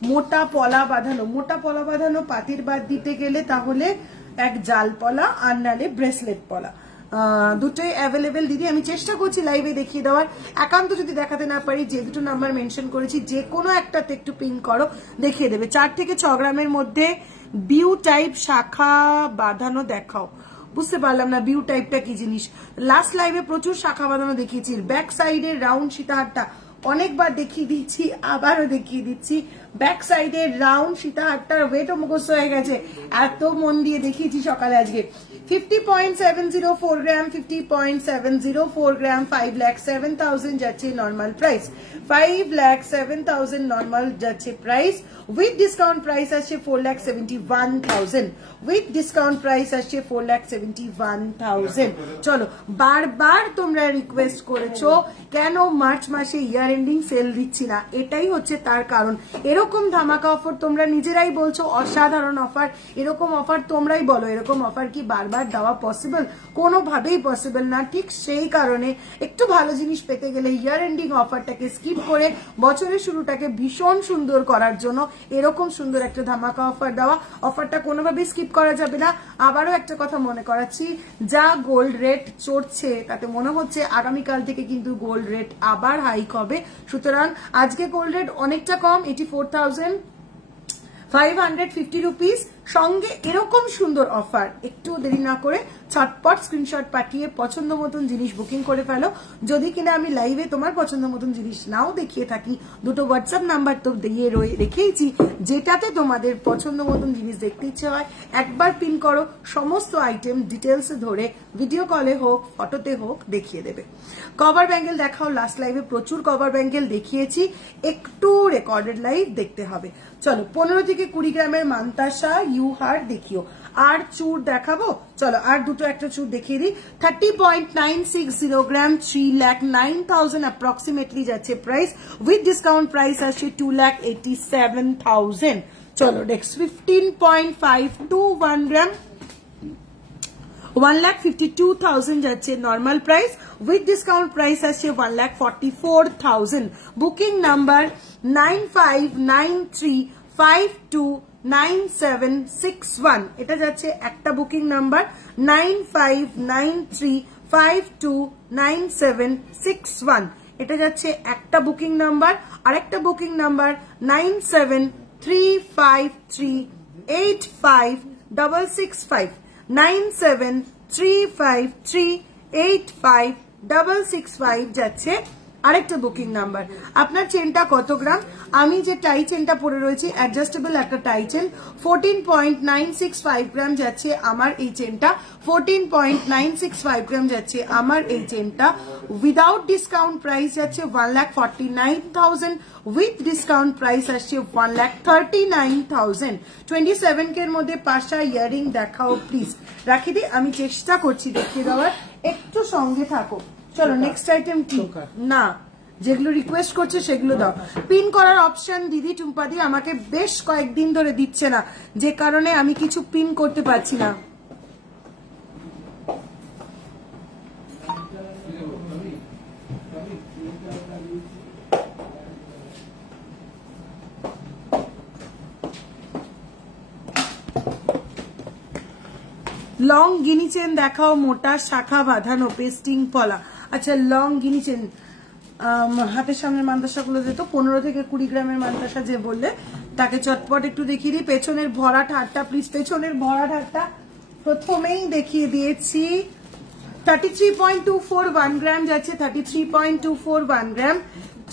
মোটা পলা বাঁধানো পাতির বাদ দিতে গেলে তাহলে এক জাল পলা আর নালে ব্রেসলেট পলা, দুটোই অ্যাভেলেবেল দিদি। আমি চেষ্টা করছি লাইভে দেখিয়ে দেওয়ার, একান্ত যদি দেখাতে না পারি যে দুটো নাম্বার মেনশন করেছি যে কোনো একটাতে একটু পিন করো দেখিয়ে দেবে। 4 থেকে 6 গ্রামের মধ্যে বিউ টাইপ শাখা বাঁধানো দেখাও। বুঝতে পারলাম না বিউ টাইপটা কি জিনিস। লাস্ট লাইভে প্রচুর শাখা বাঁধানো দেখিয়েছি, ব্যাক সাইডের রাউন্ড সীতাহারটা অনেকবার দেখিয়ে দিচ্ছি, আবারও দেখিয়ে দিচ্ছি। ব্যাক সাইডের রাউন্ড সীতাহারটার ওয়েটও মুখস্থ হয়ে গেছে, এত মন দিয়ে দেখিয়েছি সকালে আজকে। 50.704 গ্রাম, 50.704 গ্রাম, 5,07,000 যাচ্ছে নর্মাল প্রাইস, 5,07,000 নর্মাল যাচ্ছে প্রাইস। উইথ ডিসকাউন্ট প্রাইস আসছে 4,71,000, উইথ ডিসকাউন্ট প্রাইস আসছে 4,71,000। চলো, বারবার তোমরা রিকোয়েস্ট করেছো কেন মার্চ মাসে ইয়ার এন্ডিং সেল দিচ্ছি না, এটাই হচ্ছে তার কারণ। এরকম ধামাকা অফার তোমরা নিজেরাই বলছো অসাধারণ অফার, এরকম অফার তোমরাই বলো এরকম অফার কি বারবার দেওয়া পসিবল? কোনোভাবেই পসিবল না। ঠিক সেই কারণে একটু ভালো জিনিস পেতে গেলে ইয়ার এন্ডিং অফারটাকে স্কিপ করে বছরের শুরুটাকে ভীষণ সুন্দর করার জন্য এরকম সুন্দর একটা ধামাকা অফার দেওয়া। অফারটা কোনোভাবেই স্কিপ করা যাবে না। আবারও একটা কথা মনে করাচ্ছি, যা গোল্ড রেট চড়ছে তাতে মনে হচ্ছে আগামীকাল থেকে কিন্তু গোল্ড রেট আবার হাইক হবে। সুতরাং আজকে গোল্ড রেট অনেকটা কম, 84,550 রুপিস, সঙ্গে এরকম সুন্দর অফার। একটু দেরি না করে ছটপট স্ক্রিনশট পাঠিয়ে পছন্দ মতন জিনিস বুকিং করে ফেলো। যদি কিনা আমি লাইভে তোমার পছন্দ মতন জিনিস নাও দেখিয়ে থাকি, দুটো হোয়াটসঅ্যাপ নাম্বার তো দিয়ে রেখেইছি, যেটাতে তোমাদের পছন্দ মতন জিনিস দেখতে ইচ্ছে হয় একবার পিন করো, সমস্ত আইটেম ডিটেলস ধরে ভিডিও কলে হোক ফটোতে হোক দেখিয়ে দেবে। কভার ব্যাঙ্গেল দেখাও, লাস্ট লাইভে প্রচুর কভার ব্যাঙ্গেল দেখিয়েছি, একটু রেকর্ডেড লাইভ দেখতে হবে। চলো, 15 থেকে 20 গ্রামের মান্তাসা ইউ হার দেখিও। আর চুর দেখাবো, চলো আর দুটো একটা চুর দেখিয়ে দিই। 30.960 গ্রাম, 3,09,000 অ্যাপ্রক্সিমেটলি যাচ্ছে প্রাইস, উইথ ডিসকাউন্ট প্রাইস আসছে 2,87,000। চলো নেক্সট 15.521 গ্রাম, 1,52,000 যাচ্ছে normal price, with discount price আসছে 1,44,000। বুকিং নাম্বার 9593529761, এটা যাচ্ছে একটা বুকিং নাম্বার 9593529761, এটা যাচ্ছে একটা বুকিং নাম্বার। আরেকটা বুকিং নাম্বার 9735385665, 9735385665 যাচ্ছে আরেকটা বুকিং নাম্বার। আপনার চেনটা কত গ্রাম? আমি যে টাই চেনটা পরে রয়েছি অ্যাডজাস্টেবল একটা টাই চেন, 14.965 গ্রাম যাচ্ছে আমার এই চেনটা, 14.965 গ্রাম যাচ্ছে আমার এই চেনটা। উইদাউট ডিসকাউন্ট প্রাইস যাচ্ছে 1,49,000, উইথ ডিসকাউন্ট প্রাইস আসছে 1,39,000। 27 এর মধ্যে পাশা ইয়ারিং দেখাও প্লিজ। রাখি দি, আমি চেষ্টা করছি দেখিয়ে দেওয়ার, একটু সঙ্গে থাকো। চলো নেক্সট আইটেম কি? না, যেগুলো রিকোয়েস্ট করছে সেগুলো দাও। পিন করার অপশন দিদি টুম্পাদি আমাকে বেশ কয়েকদিন ধরে দিচ্ছে না, যে কারণে আমি কিছু পিন করতে পারছি না। লং গিনি চেন দেখাও, মোটা শাখা বাঁধানো পেস্টিং পলা। আচ্ছা, লং গিনি চেন, হাতের সামনের মান্তাসা গুলো দিত 15 থেকে 20 গ্রামের মান্তাসা যে বললে তাকে চটপট একটু দেখিয়ে দিই। পেছনের ভরাট হাতটা প্লিজ, পেছনের ভরাট হাতটা প্রথমেই দেখিয়ে দিয়েছি। 33.24 1 গ্রাম যাচ্ছে 33.24 1 গ্রাম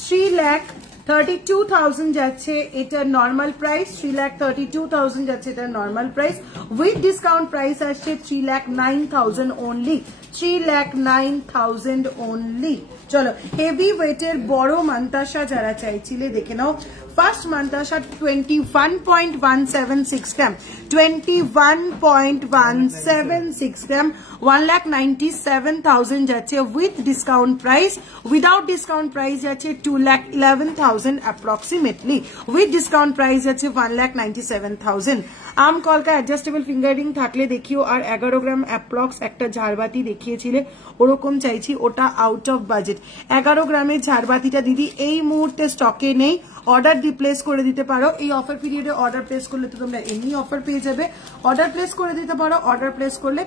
3,32,000 যাচ্ছে এটা নরমাল প্রাইস 3,32,000 যাচ্ছে এটা normal price with discount price আসছে 3,09,000 অনলি 3,09,000 অনলি চলো হেভি ওয়েটের বড় মান্তাসা যারা চাইছিলে দেখে নাও ফার্স্ট মান্তাসা 21.176 গ্রাম 21.176 গ্রাম 1,97,000 যাচ্ছে with discount price without discount price যাচ্ছে 2,11,000 অ্যাপ্রক্সিমেটলি উইথ ডিসকাউন্ট প্রাইস যাচ্ছে 1,97,000 আম কলকা অ্যাডজাস্টেবল ফিঙ্গারিং থাকলে দেখিও আর 11 গ্রাম অ্যাপ্রক্স একটা ঝাড়বাতি দেখিয়েছিলে ওরকম চাইছি ওটা আউট অফ বাজেট 11 গ্রামের ঝাড়বাতিটা দিদি এই মুহূর্তে স্টকে নেই অর্ডার প্লেস করে দিতে পারো এই অফার পিরিয়ডে অর্ডার প্লেস করলে তো তোমরা এমনি অফার পেয়ে যাবে অর্ডার প্লেস করে দিতে পারো অর্ডার প্লেস করলে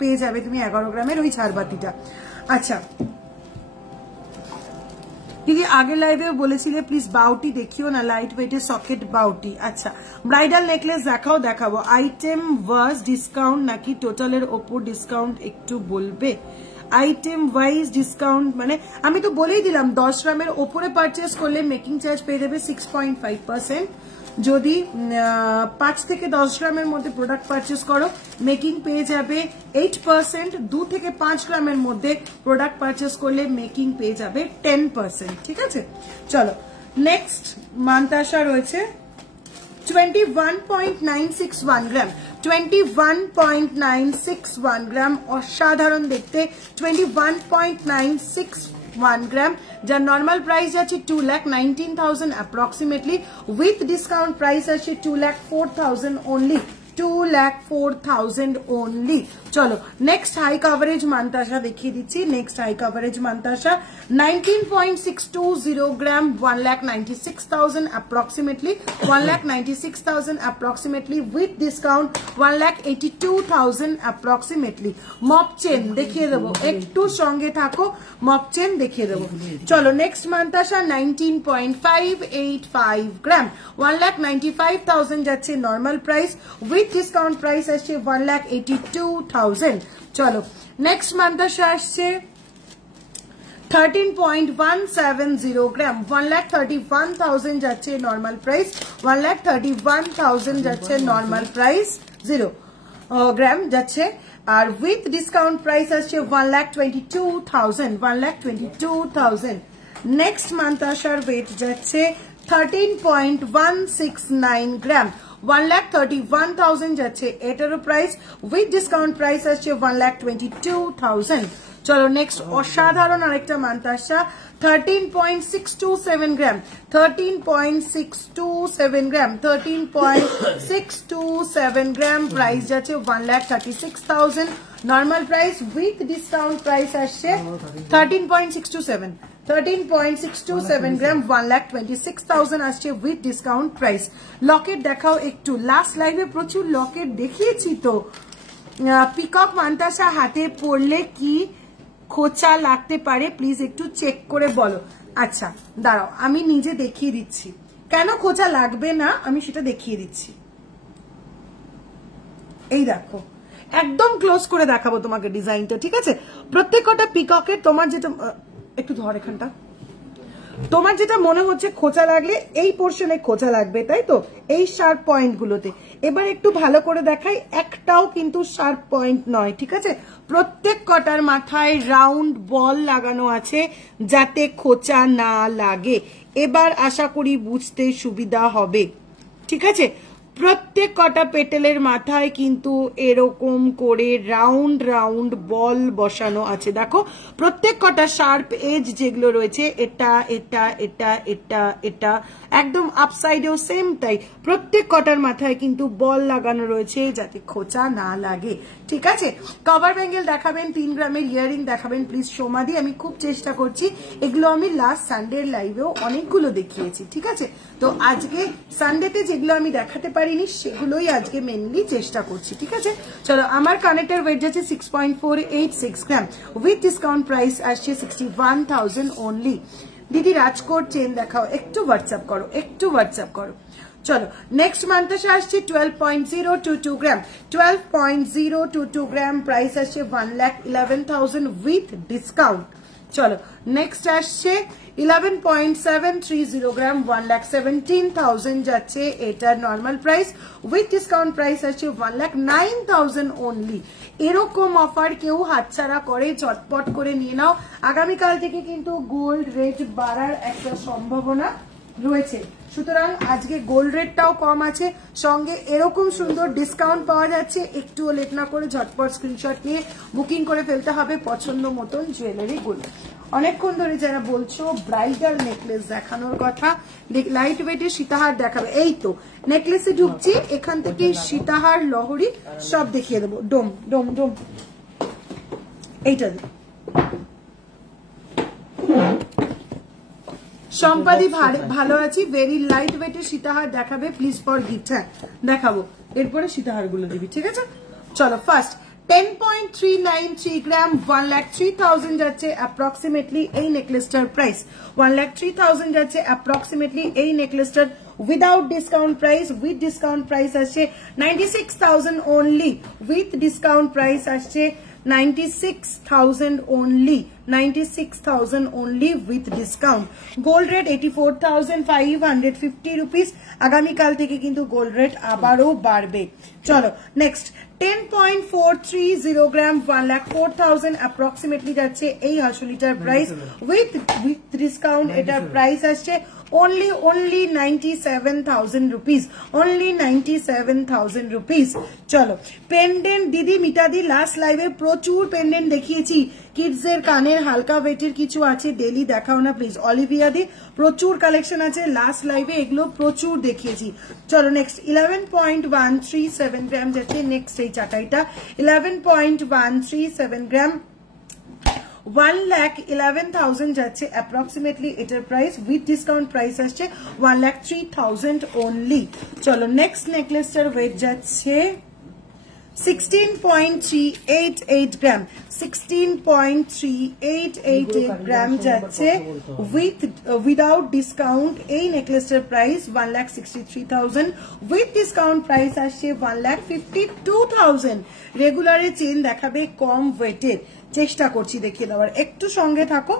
পেয়ে যাবে তুমি 11 গ্রামের ওই ঝাড়বাতিটা আচ্ছা দিদি আগে লাইভেও বলেছিলে প্লিজ বাউটি দেখিও না লাইট ওয়েটের সকেট বাউটি আচ্ছা ব্রাইডাল নেকলেস দেখাবো আইটেম ওয়াজ ডিসকাউন্ট নাকি টোটালের ওপর ডিসকাউন্ট একটু বলবে আইটেম ওয়াইজ ডিসকাউন্ট মানে আমি তো বলেই দিলাম 10 গ্রামের ওপরে পারচেস করলে মেকিং চার্জ পেয়ে যাবে 6.5% যদি 5 থেকে 10 গ্রামের মধ্যে প্রোডাক্ট পারচেস করো মেকিং পেয়ে যাবে 8% 2 থেকে 5 গ্রামের মধ্যে প্রোডাক্ট পারচেস করলে মেকিং পেয়ে যাবে 10% ঠিক আছে চলো নেক্সট মান্তাসা রয়েছে 21.961 গ্রাম 21.961 গ্রাম অসাধারণ দেখতে 21.961 গ্রাম যার নর্মাল প্রাইস আছে 2,19,000 অ্যাপ্রক্সিমেটলি উইথ ডিসকাউন্ট প্রাইস আছে 2,04,000 অনলি 2,04,000 only চলো নেক্সট হাই কভারেজ মান্তাসা দেখিয়ে দিচ্ছি নেক্সট হাই কভারেজ মান্তাসা 19.620 gram 1,96,000 approximately 1,96,000 approximately with discount 1,82,000 approximately মপ চেন দেখিয়ে দেবো একটু সঙ্গে থাকো মপ চেন দেখিয়ে দেবো চলো নেক্সট মান্তাসা 19.585 গ্রাম 1,95,000 যাচ্ছে normal price with discount price আসছে 1,82,000 চলো নেক্সট মান্তাসা আসছে 13.170 গ্রাম 1,31,000 যাচ্ছে নর্মাল প্রাইস 1,31,000 যাচ্ছে নর্মাল প্রাইস 0 গ্রাম যাচ্ছে আর উইথ ডিসকাউন্ট প্রাইস আসছে 1,22,000 নেক্সট মান্তাসার ওয়েট যাচ্ছে 13.169 গ্রাম 1,31,000 যাচ্ছে এটারও প্রাইস উইথ ডিসকাউন্ট প্রাইস আসছে 1,22,000 চলো নেক্সট অসাধারণ আরেকটা মান্তাসা 13.627 গ্রাম 13.627 গ্রাম 13.627 গ্রাম প্রাইস যাচ্ছে 1,36,000 normal price with discount price আসছে 13.627 গ্রাম 1,26,000 আসছে উইথ ডিসকাউন্ট প্রাইস লকেট দেখাও একটু লাস্ট লাইভে প্রচুর লকেট দেখিয়েছি তো পিকক মান্তাসা হাতে পড়লে কি খোঁচা লাগতে পারে প্লিজ একটু চেক করে বলো আচ্ছা দাঁড়াও আমি নিজে দেখিয়ে দিচ্ছি কেন খোঁচা লাগবে না আমি সেটা দেখিয়ে দিচ্ছি এই দেখো একদম ক্লোজ করে দেখাবো তোমাকে ডিজাইনটা ঠিক আছে প্রত্যেকটা পিককের তোমার যেটা একটু ধর এখানটা তোমার যেটা মনে হচ্ছে খোঁচা লাগলে এই পোর্শনে খোঁচা লাগবে তাই তো এই শার্প পয়েন্ট গুলোতে এবার একটু ভালো করে দেখাই একটাও কিন্তু শার্প পয়েন্ট নয় ঠিক আছে প্রত্যেক কটার মাথায় রাউন্ড বল লাগানো আছে যাতে খোঁচা না লাগে এবার আশা করি বুঝতে সুবিধা হবে ঠিক আছে প্রত্যেক কটা পেটেলের মাথায় কিন্তু এরকম করে রাউন্ড রাউন্ড বল বসানো আছে দেখো প্রত্যেক কটা শার্প এজ যেগুলো রয়েছে এটা এটা এটা এটা এটা একদম আপসাইডেও সেম তাই প্রত্যেক কটার মাথায় কিন্তু বল লাগানো রয়েছে যাতে খোঁচা না লাগে ঠিক আছে কভার ব্যাঙ্গেল দেখাবেন 3 গ্রামের ইয়ারিং দেখাবেন প্লিজ সোমাদি আমি খুব চেষ্টা করছি এগুলো আমি লাস্ট সানডের লাইভেও অনেকগুলো দেখিয়েছি ঠিক আছে তো আজকে সানডেতে যেগুলো আমি দেখাতে পারিনি সেগুলোই আজকে মেনলি চেষ্টা করছি ঠিক আছে চলো আমার কানেক্টর ওয়েট যাচ্ছে 6.486 গ্রাম উইথ ডিসকাউন্ট প্রাইস আসছে 61,000 অনলি দিদি রাজকোট চেন দেখাও একটু হোয়াটসঅ্যাপ করো চলো নেক্সট মান্থ আসছে 12.022 গ্রাম 12.022 গ্রাম প্রাইস আসছে 1,11,000 উইথ ডিসকাউন্ট। চলো নেক্সট আসছে 11.730 গ্রাম 1,17,000 যাচ্ছে, এটার normal price with discount price আসছে 1,09,000 অনলি। এরকম অফার কেউ হাতছাড়া করে চটপট করে নিয়ে নাও, আগামীকাল থেকে কিন্তু গোল্ড রেট বাড়ার একটা সম্ভাবনা রয়েছে, সুতরাং আজকে গোল্ড রেটটাও কম আছে, সঙ্গে এরকম সুন্দর ডিসকাউন্ট পাওয়া যাচ্ছে। একটুও লেট না করে ঝটপট স্ক্রিনশট নিয়ে বুকিং করে ফেলতে হবে পছন্দ মতন জুয়েলারি গুলো। অনেকক্ষণ ধরে যারা বলছো ব্রাইডাল নেকলেস দেখানোর কথা, লাইট ওয়েটের সীতাহার দেখাবে, এই তো নেকলেসে ঢুকছি, এখান থেকে সীতাহার লহরি সব দেখিয়ে দেবো। ডোম ডোম ডোম এইটা সম্পাদি ভালো আছি, ভেরি লাইট ওয়েটের সীতাহার দেখাবে প্লিজ ফর গিফট। হ্যাঁ দেখাবো, এরপরে সীতাহার গুলো দিবি, ঠিক আছে? চলো ফার্স্ট 10.393 গ্রাম 1,03,000 যাচ্ছে অ্যাপ্রক্সিমেটলি এই নেকলেসটার প্রাইস, 1,03,000 যাচ্ছে অ্যাপ্রক্সিমেটলি এই নেকলেসটার without discount price. With discount price আসছে 96,000 অনলি, উইথ ডিসকাউন্ট প্রাইস আসছে 96,000 only, 96,000 only with discount. Gold rate 84,550 rupees. আগামীকাল থেকে কিন্তু গোল্ড রেট আবারও বাড়বে। চলো নেক্সট 10.430 গ্রাম 1,04,000 অ্যাপ্রক্সিমেটলি যাচ্ছে এই হাসুলিটার প্রাইস, উইথ ডিসকাউন্ট এটার প্রাইস আসছে only 97,000 rupees, only 97,000 rupees. চলো পেন্ডেন্ট দিদি মিতাদি লাস্ট লাইভে প্রচুর পেন্ডেন্ট দেখিয়েছি, কিডস এর কানের হালকা ওয়েটের কিছু আছে, ডেলি দেখাও না প্লিজ। অলিভিয়া দি প্রচুর কালেকশন আছে, লাস্ট লাইভে এগুলো প্রচুর দেখিয়েছি। চলো নেক্সট 11.137 গ্রাম যাচ্ছে নেক্সট এই চাটাইটা, 11.137 গ্রাম 1,11,000 যাচ্ছে অ্যাপ্রক্সিমেটলি এটার প্রাইস, উইথ ডিসকাউন্ট প্রাইস আসছে 1,03,000 অনলি। চলো নেক্সট নেকলেসটার ওয়েট যাচ্ছে 16.388 গ্রাম, 16.388 গ্রাম যাচ্ছে উইদাউট ডিসকাউন্ট এই নেকলেসটার প্রাইস 1,63,000, উইথ ডিসকাউন্ট প্রাইস আসছে 1,52,000। রেগুলারে চেন দেখাবে কম ওয়েটের, চেষ্টা করছি দেখিয়ে দেওয়ার, একটু সঙ্গে থাকো।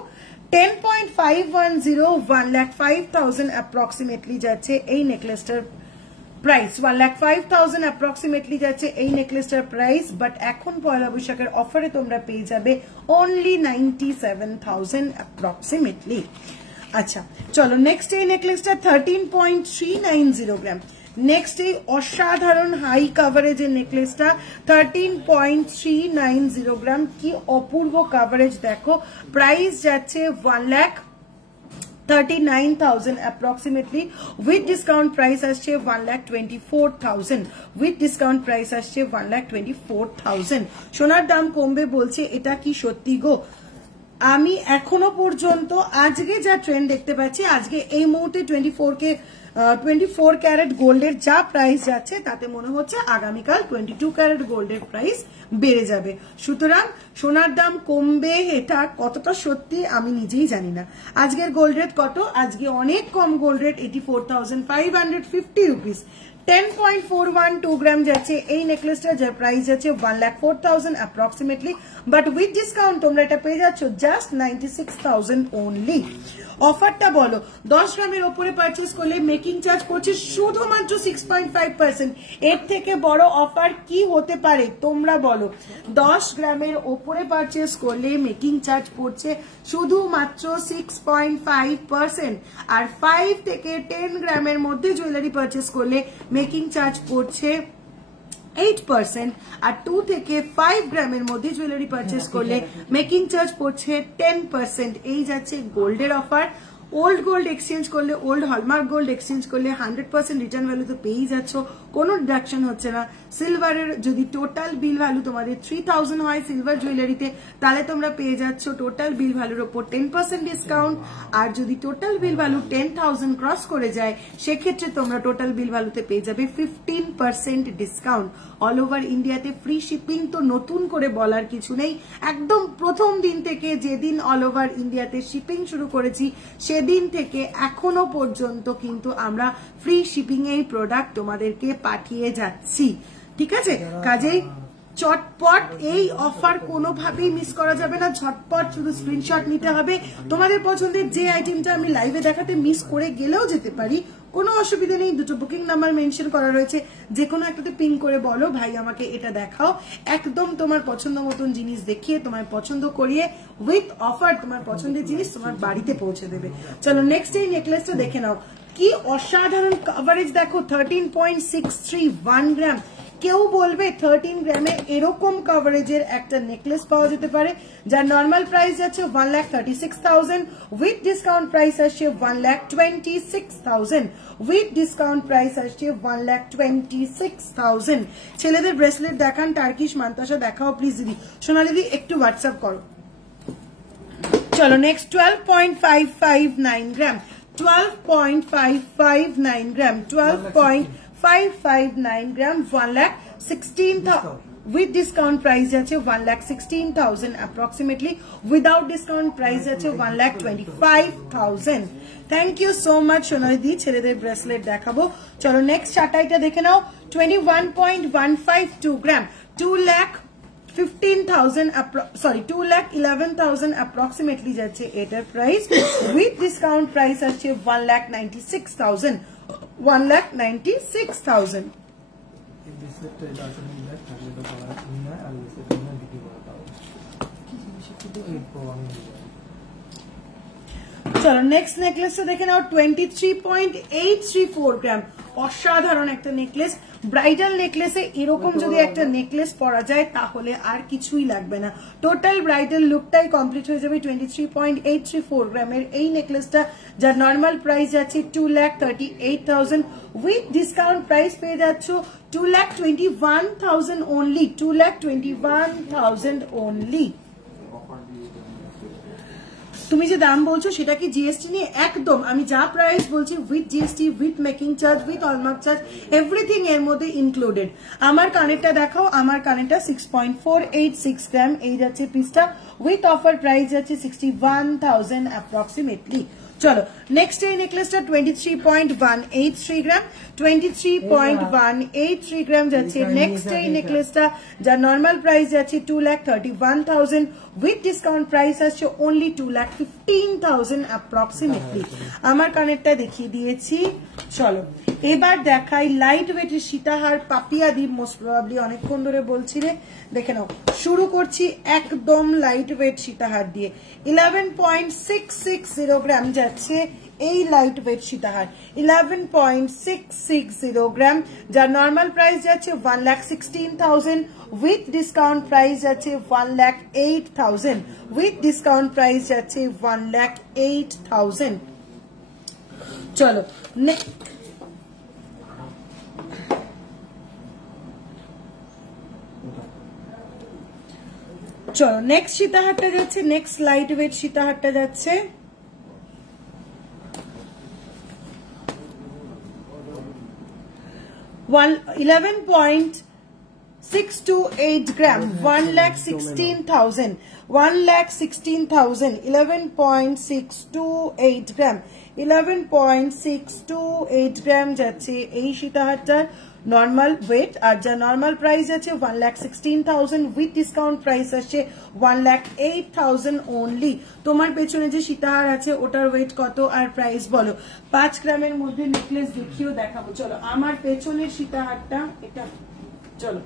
10.510 1,05,000 অ্যাপ্রক্সিমেটলি যাচ্ছে এই নেকলেসটার প্রাইস, 1,05,000 অ্যাপ্রক্সিমেটলি যাচ্ছে এই নেকলেসটার প্রাইস, বাট এখন পয়লা বৈশাখের অফারে তোমরা পেয়ে যাবে অনলি 97,000 অ্যাপ্রক্সিমেটলি। আচ্ছা চলো নেক্সট এই নেকলেসটা 13.390 গ্রাম, নেক্সট এই অসাধারণ হাই কাভারেজের নেকলেসটা 13.390 গ্রাম, কি অপূর্ব কাভারেজ দেখো, প্রাইস যাচ্ছে 1,39,000 অ্যাপ্রক্সিমেটলি, উইথ ডিসকাউন্ট প্রাইস আসছে 1,24,000, উইথ ডিসকাউন্ট প্রাইস আসছে 1,24,000। সোনার দাম কমবে বলছে, এটা কি সত্যি গো? আমি এখনো পর্যন্ত আজকে যা ট্রেন্ড দেখতে পাচ্ছি, আজকে এই মুহূর্তে 24 ক্যারেট গোল্ডের যা প্রাইস যাচ্ছে তাতে মনে হচ্ছে আগামীকাল 22 ক্যারেট গোল্ডের প্রাইস বেড়ে যাবে, সুতরাং সোনার দাম কমবে, এটা কতটা সত্যি আমি নিজেই জানি না। আজকের গোল্ড রেট কত? আজকে অনেক কম গোল্ড রেট 84,550 রুপিস। 10.412 গ্রাম যাচ্ছে এই নেকলেসটা, যার প্রাইস যাচ্ছে 1,04,000 অ্যাপ্রক্সিমেটলি, বাট উইথ ডিসকাউন্ট তোমরা এটা পেয়ে যাচ্ছ জাস্ট 96,000 অনলি। অফারটা বলো, 10 গ্রামের ওপরে পারচেস করলে মেকিং চার্জ পড়ছে শুধুমাত্র 6.5%, এর থেকে বড় অফার কি হতে পারে তোমরা বলো? 10 গ্রামের ওপরে পারচেস করলে মেকিং চার্জ পড়ছে শুধুমাত্র 6.5%, আর 5 থেকে 10 গ্রামের মধ্যে জুয়েলারি পারচেস করলে মেকিং চার্জ পড়ছে 8%, আর 2 থেকে 5 গ্রামের মধ্যে জুয়েলারি পারচেস করলে মেকিং চার্জ পড়ছে 10%। এই যাচ্ছে গোল্ডের অফার। ওল্ড গোল্ড এক্সচেঞ্জ করলে, ওল্ড হলমার্ক গোল্ড এক্সচেঞ্জ করলে 100% রিটার্ন ভ্যালু তো পেয়েই যাচ্ছ, কোনো ডিডাকশন হচ্ছে না, সিলভারের যদি টোটাল বিল ভ্যালু তোমাদের 3000 হয় সিলভার জুয়েলারিতে, তাহলে তোমরা পেয়ে যাচ্ছ টোটাল বিল ভ্যালুর উপর 10% ডিসকাউন্ট। আর যদি টোটাল বিল ভ্যালু 10,000 ক্রস করে যায় সেক্ষেত্রে তোমরা টোটাল বিল ভ্যালুতে পেয়ে যাবে 15% ডিসকাউন্ট। অল ওভার ইন্ডিয়াতে ফ্রি শিপিং তো নতুন করে বলার কিছু নেই, একদম প্রথম দিন থেকে যেদিন অল ওভার ইন্ডিয়াতে শিপিং শুরু করেছি সেদিন থেকে এখনো পর্যন্ত কিন্তু আমরা ফ্রি শিপিং এই প্রোডাক্ট তোমাদেরকে পাঠিয়ে যাচ্ছি, ঠিক আছে? কাজেই চটপট এই অফার কোনোভাবেই মিস করা যাবে না, ঝটপট শুধু স্ক্রিনশট নিতে হবে। তোমাদের পছন্দের যে আইটেমটা আমি লাইভে দেখাতে মিস করে গেলেও যেতে পারি, কোনো অসুবিধা নেই, দুটো বুকিং নাম্বার মেনশন করা রয়েছে, যে কোনো একটাতে পিন করে বলো ভাই আমাকে এটা দেখাও, একদম তোমার পছন্দ মতন জিনিস দেখিয়ে তোমায় পছন্দ করিয়ে উইথ অফার তোমার পছন্দের জিনিস তোমার বাড়িতে পৌঁছে দেবে। চলো নেক্সট এই নেকলেসটা দেখে নাও, কি অসাধারণ কভারেজ দেখো, 13.631 গ্রাম। কেউ বলবে 13 গ্রামে এরকম কভারেজের একটা নেকলেস পাওয়া যেতে পারে, যার নর্মাল প্রাইস আছে 1,36,000, উইথ ডিসকাউন্ট প্রাইস আসছে 1,26,000, উইথ ডিসকাউন্ট প্রাইস আসছে 1,26,000। ছেলেদের ব্রেসলেট দেখান, টার্কিশ মান্তাসা দেখাও প্লিজ দিদি। সোনালি দিদি একটু হোয়াটসঅ্যাপ করো। চলো next 12.559 gram, 12.559 gram, 12.559 gram, 1,16,000 with discount price আছে 1,16,000 approximately, without discount price আছে 1,25,000। থ্যাংক ইউ সো মাচ সোনালি। ছেলেদের ব্রেসলেট দেখাবো, চলো নেক্সট চাটাইটা দেখে নাও, 21.152 গ্রাম, 2,11,000 approximately যাচ্ছে এটার প্রাইস, উইথ ডিসকাউন্ট প্রাইস আছে 1,96,000, 1,96,000। চলো নেক্সট নেকলেসটা দেখে নাও, 23.834 গ্রাম, অসাধারণ একটা নেকলেস। ব্রাইডাল নেকলেসে এরকম যদি একটা নেকলেস পরা যায় তাহলে আর কিছুই লাগবে না, টোটাল ব্রাইডাল লুকটাই কমপ্লিট হয়ে যাবে 23.834 গ্রামের এই নেকলেসটা, যার নর্মাল প্রাইস আছে 2,38,000, উইথ ডিসকাউন্ট প্রাইস পেয়ে যাচ্ছ 2,21,000 অনলি, 2,21,000 অনলি। তুমি যে দাম বলছো সেটা কি জিএসটি নিয়ে? একদম, আমি যা প্রাইস বলছি with GST, with making charge, with hallmark charge, everything এর মধ্যে ইনক্লুডেড। আমার কানেরটা দেখাও, আমার কানেরটা 6.486 গ্রাম এই যাচ্ছে পিসটা, উইথ অফার প্রাইস যাচ্ছে 61,000 অ্যাপ্রক্সিমেটলি। চলো নেক্সট এই নেকলেসটা 23.183 গ্রাম, 23.183 গ্রাম যাচ্ছে নেক্সট এই নেকলেসটা, যার নর্মাল প্রাইস যাচ্ছে 2,31,000, উইথ ডিসকাউন্ট প্রাইস আসছে অনলি 2,15,000 অ্যাপ্রক্সিমেটলি। আমার কানেরটা দেখিয়ে দিয়েছি, চলো এবার দেখাই লাইট ওয়েটের সীতাহার পাপিয়াদি, মোস্ট প্রবাবলি অনেকক্ষণ ধরে বলছিলে, দেখে নাও। শুরু করছি একদম লাইট ওয়েট সীতাহার দিয়ে, 11.660 গ্রাম যাচ্ছে এই লাইট ওয়েট সীতাহার, 11.660 গ্রাম, যার নর্মাল প্রাইস যাচ্ছে 1,16,000, উইথ ডিসকাউন্ট প্রাইস যাচ্ছে 1,08,000, উইথ ডিসকাউন্ট প্রাইস যাচ্ছে 1,08,000। চলো চলো নেক্সট সীতাহারটা যাচ্ছে, নেক্সট লাইট ওয়েট সীতাহারটা যাচ্ছে 11.628 গ্রাম, 1,16,000, 1,16,000, 11.628 গ্রাম, 11.628 গ্রাম যাচ্ছে এই সীতাহারটার নর্মাল ওয়েট, আর যা নর্মাল প্রাইস আছে 1,16,000, উইথ ডিসকাউন্ট প্রাইস আসছে 1,08,000 অনলি। তোমার পেছনে যে সীতাহার আছে ওটার ওয়েট কত আর প্রাইস বলো? 5 গ্রামের মধ্যে নেকলেস দেখিয়েও দেখাবো। চলো আমার পেছনের সীতাহারটা এটা, চলো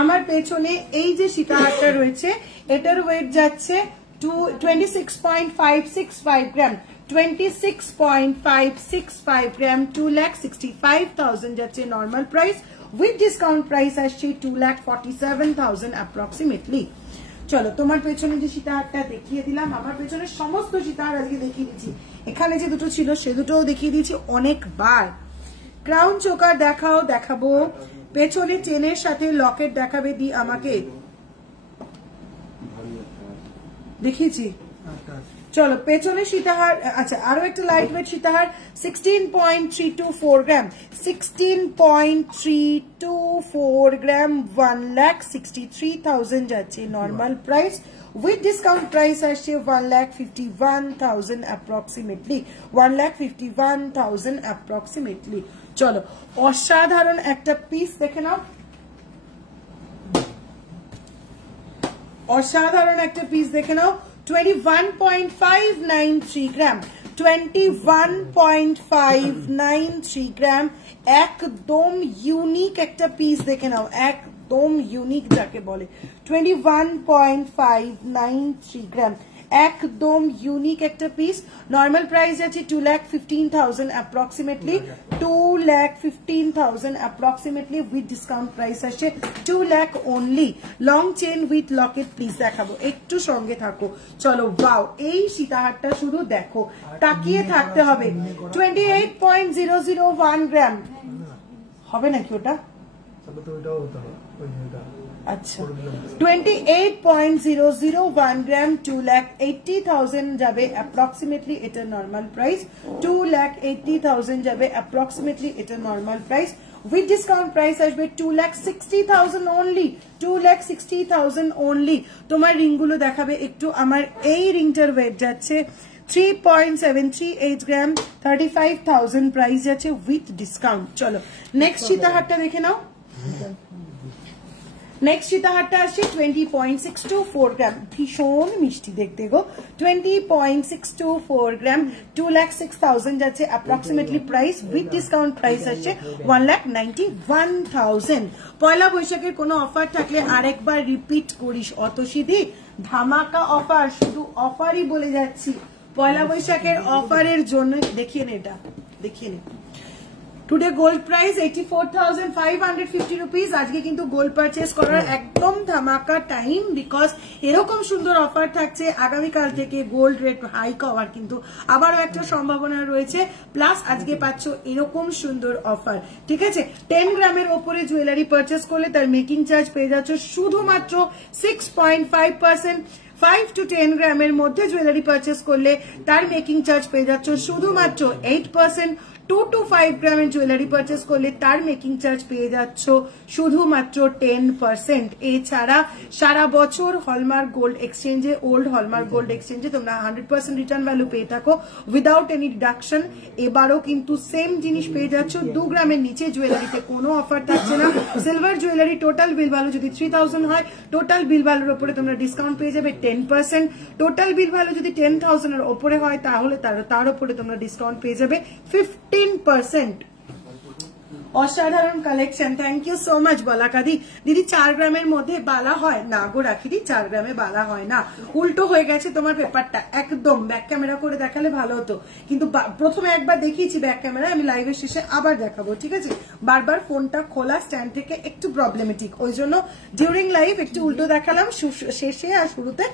আমার পেছনে এই যে সীতাহারটা রয়েছে এটার ওয়েট যাচ্ছে 26.565 গ্রাম, 26.565 গ্রাম, 2,65,000 যাচ্ছে normal price, with discount price আসছে 2,47,000 অ্যাপ্রক্সিমেটলি। চলো তোমার পেছনে যে সীতাহারটা দেখিয়ে দিলাম, আমার পেছনে সমস্ত সীতাহার আজকে দেখিয়ে দিচ্ছি, এখানে যে দুটো ছিল সে দুটোও দেখিয়ে দিয়েছি অনেকবার। ক্রাউন চোকার দেখাও, দেখাবো, পেছনে চেনের সাথে লকেট দেখাবে দি আমাকে, দেখিয়েছি। চলো পেছনে সীতাহার, আচ্ছা আরো একটা লাইট ওয়েট সীতাহার 16.324 গ্রাম, 16.324 গ্রাম, 1,63,000 যাচ্ছে normal price. With discount price আসছে 1,51,000 অ্যাপ্রক্সিমেটলি, 1,51,000 অ্যাপ্রক্সিমেটলি। চলো অসাধারণ একটা পিস দেখে নাও, অসাধারণ একটা পিস দেখে নাও। 21.593 গ্রাম, 21.593 গ্রাম, একদম ইউনিক একটা পিস দেখে নাও, একদম ইউনিক যাকে বলে। 21.593 গ্রাম, একদম ইউনিক একটা পিস। নর্মাল প্রাইস আছে 2,15,000 approximately, 2,15,000 approximately. With discount price আসছে 2 lakh only. Long chain with Locket please দেখাবো, একটু সঙ্গে থাকো। চলো ওয়াও, এই সীতাহারটা শুধু দেখো, তাকিয়ে থাকতে হবে। 28.001 গ্রাম হবে নাকি ওটা? আচ্ছা 28.001 গ্রাম, 2,80,000 যাবে অ্যাপ্রক্সিমেটলি, এটা নর্মাল প্রাইস। 2,80,000 যাবে অ্যাপ্রক্সিমেটলি, এটা normal price. With discount price আসবে 2,60,000 অনলি, 2,60,000 অনলি। তোমার রিংগুলো দেখাবে একটু। আমার এই রিংটার ওয়েট যাচ্ছে 3.738 গ্রাম, 35,000 প্রাইস যাচ্ছে উইথ ডিসকাউন্ট। চলো নেক্সট সীতাহারটা দেখে নাও। নেক্সট সীতাহারটা আসছে 20.624 গ্রাম, ভীষণ মিষ্টি দেখতে গো। 20.624 গ্রাম, 2,06,000 যাচ্ছে approximately price. With discount price আসছে 1,91,000। পয়লা বৈশাখের কোনো অফার থাকলে আরেকবার রিপিট করিস অতসীদি, ধামাকা অফার, শুধু অফারই বলে যাচ্ছি। পয়লা বৈশাখের অফারের জন্য দেখিয়ে নে, এটা দেখিয়ে নে। Today gold price 84,550 rupees. আজকে কিন্তু গোল্ড পারচেস করার একদম ধামাকা টাইম, বিকজ এরকম সুন্দর অফার থাকছে। আগামীকাল থেকে গোল্ড রেট হাইক হওয়ার কিন্তু আবারও একটা সম্ভাবনা রয়েছে। প্লাস আজকে পাচ্ছ এরকম সুন্দর অফার, ঠিক আছে। 10 গ্রামের ওপরে জুয়েলারি পারচেস করলে তার মেকিং চার্জ পেয়ে যাচ্ছ শুধুমাত্র 6.5%। 5 to 10 গ্রামের মধ্যে জুয়েলারি পারচেস করলে তার মেকিং চার্জ পেয়ে যাচ্ছ শুধুমাত্র 8%। 2 to 5 গ্রামের জুয়েলারি পারচেস করলে তার মেকিং চার্জ পেয়ে যাচ্ছ শুধুমাত্র 10%। এছাড়া সারা বছর হলমার্ক গোল্ড এক্সচেঞ্জে, ওল্ড হলমার্ক গোল্ড এক্সচেঞ্জে তোমরা 100% রিটার্ন ভ্যালু পেয়ে থাকো উইদাউট এনি ডিডাকশন। এবারও কিন্তু সেম জিনিস পেয়ে যাচ্ছ। 2 গ্রামের নিচে জুয়েলারিতে কোনো অফার থাকছে না। Silver jewellery total bill value যদি 3,000 হয়, টোটাল বিল ভ্যালুর উপরে তোমরা ডিসকাউন্ট পেয়ে যাবে 10%। টোটাল বিল ভ্যালু যদি 10,000 এর উপরে হয় তাহলে তার উপরে তোমরা ডিসকাউন্ট পেয়ে যাবে 15%। অসাধারণ collection, thank you so much বলাকাদি। দিদি 4 গ্রামের মধ্যে বালা হয় না গো রাখিদি, 4 গ্রামে বালা হয় না, উল্টো হয়ে গেছে তোমার পেপারটা। একদম ব্যাক ক্যামেরা করে দেখালে ভালো হতো, কিন্তু প্রথমে একবার দেখিয়েছি ব্যাক ক্যামেরা, আমি লাইভের শেষে আবার দেখাবো, ঠিক আছে। বারবার ফোনটা খোলা স্ট্যান্ড থেকে একটু প্রবলেমেটিক, ওই জন্য ডিউরিং লাইভ একটু উল্টো দেখালাম, শেষে আর শুরুতে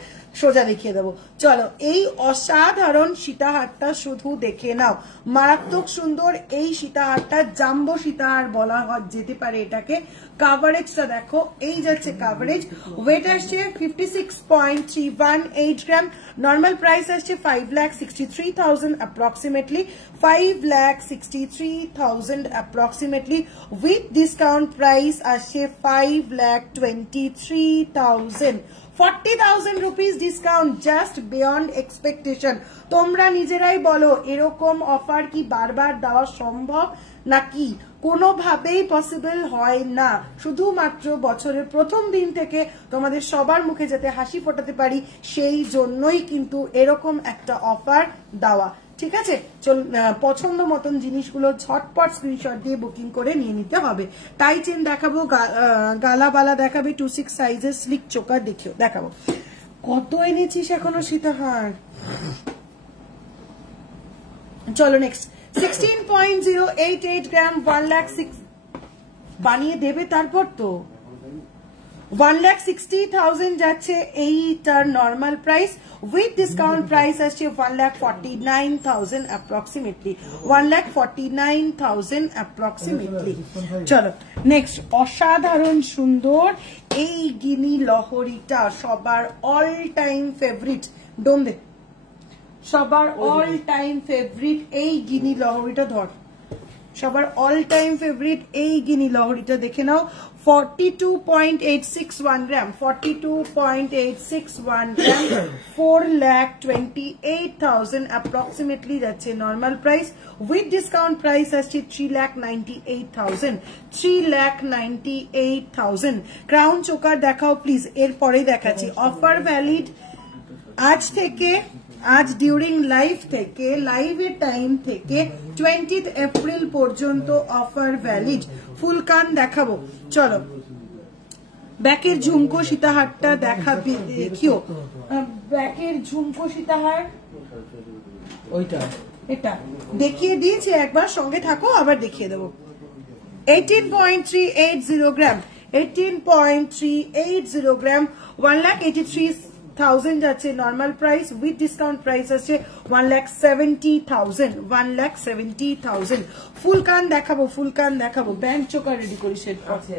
সোজা দেখিয়ে দেবো। চলো এই অসাধারণ সীতাহারটা শুধু দেখে নাও, মারাত্মক সুন্দর এই সীতাহারটা। জাম্বো সীতাহার বলা যেতে পারে এটাকে। কাভারেজটা দেখো, এই যাচ্ছে কাভারেজ। ওয়েট আসছে 56.318 গ্রাম। নর্মাল প্রাইস আসছে 5,63,000 approximately, 5,63,000 approximately. With discount price আসছে 5,23,000। 40,000 rupees discount, just beyond expectation. তোমরা নিজেরাই বলো এরকম অফার কি বারবার দেওয়া সম্ভব নাকি? কোনোভাবেই পসিবল হয় না। শুধুমাত্র বছরের প্রথম দিন থেকে তোমাদের সবার মুখে যাতে হাসি ফোটাতে পারি, সেই জন্যই কিন্তু এরকম একটা অফার দেওয়া, ঠিক আছে। চল পছন্দ মতন জিনিসগুলো ঝটপট স্ক্রিনশট দিয়ে বুকিং করে নিয়ে নিতে হবে। টাই চেন দেখাবো, গালাবালা দেখাবে, 2/6 সাইজের স্লিক চোকার দেখাবো। কত এনেছিস এখনো সীতাহার। চলো নেক্সট 16.088 গ্রাম, 1,06,000 বানিয়ে দেবে তারপর তো 1,60,000 যাচ্ছে এইটার normal price, with discount price আসছে 1,49,000 অ্যাপ্রক্সিমেটলি, 1,49,000 অ্যাপ্রক্সিমেটলি। চলো নেক্সট, অসাধারণ সুন্দর এই গিনি লহরিটা সবার অল টাইম ফেভারিট, ডোম দে, সবার অল টাইম ফেভারিট এই গিনি লহরিটা ধর, সবার অল টাইম ফেভারিট এই গিনি লহরিটা দেখে নাও। 42.861 গ্রাম, 42.861 গ্রাম, 4,28,000 অ্যাপ্রক্সিমেটলি যাচ্ছে normal price, with discount price আসছে 3,98,000, 3,98,000। ক্রাউন চোকার দেখাও প্লিজ, এরপরে দেখাচ্ছি। অফার ভ্যালিড আজ থেকে, আজ ডিউরিং লাইভ থেকে, লাইভের টাইম থেকে 20 এপ্রিল পর্যন্ত অফার ভ্যালিড। ফুল কান দেখাবো, চলো ব্যাকের ঝুমকো সীতাহারটা দেখাবি, দেখিও ব্যাকের ঝুমকো সীতাহার, ওইটা এটা দেখিয়ে দিয়েছি একবার, সঙ্গে থাকো আবার দেখিয়ে দেবো। 18.380 গ্রাম, 18.380 গ্রাম, 1,83,000 যাচ্ছে normal price, with discount price আছে 1,70,000, 1,70,000। ফুল কান দেখাবো, ফুল কান দেখাবো, ব্যাংক চোকার রেডি করি সেট আছে।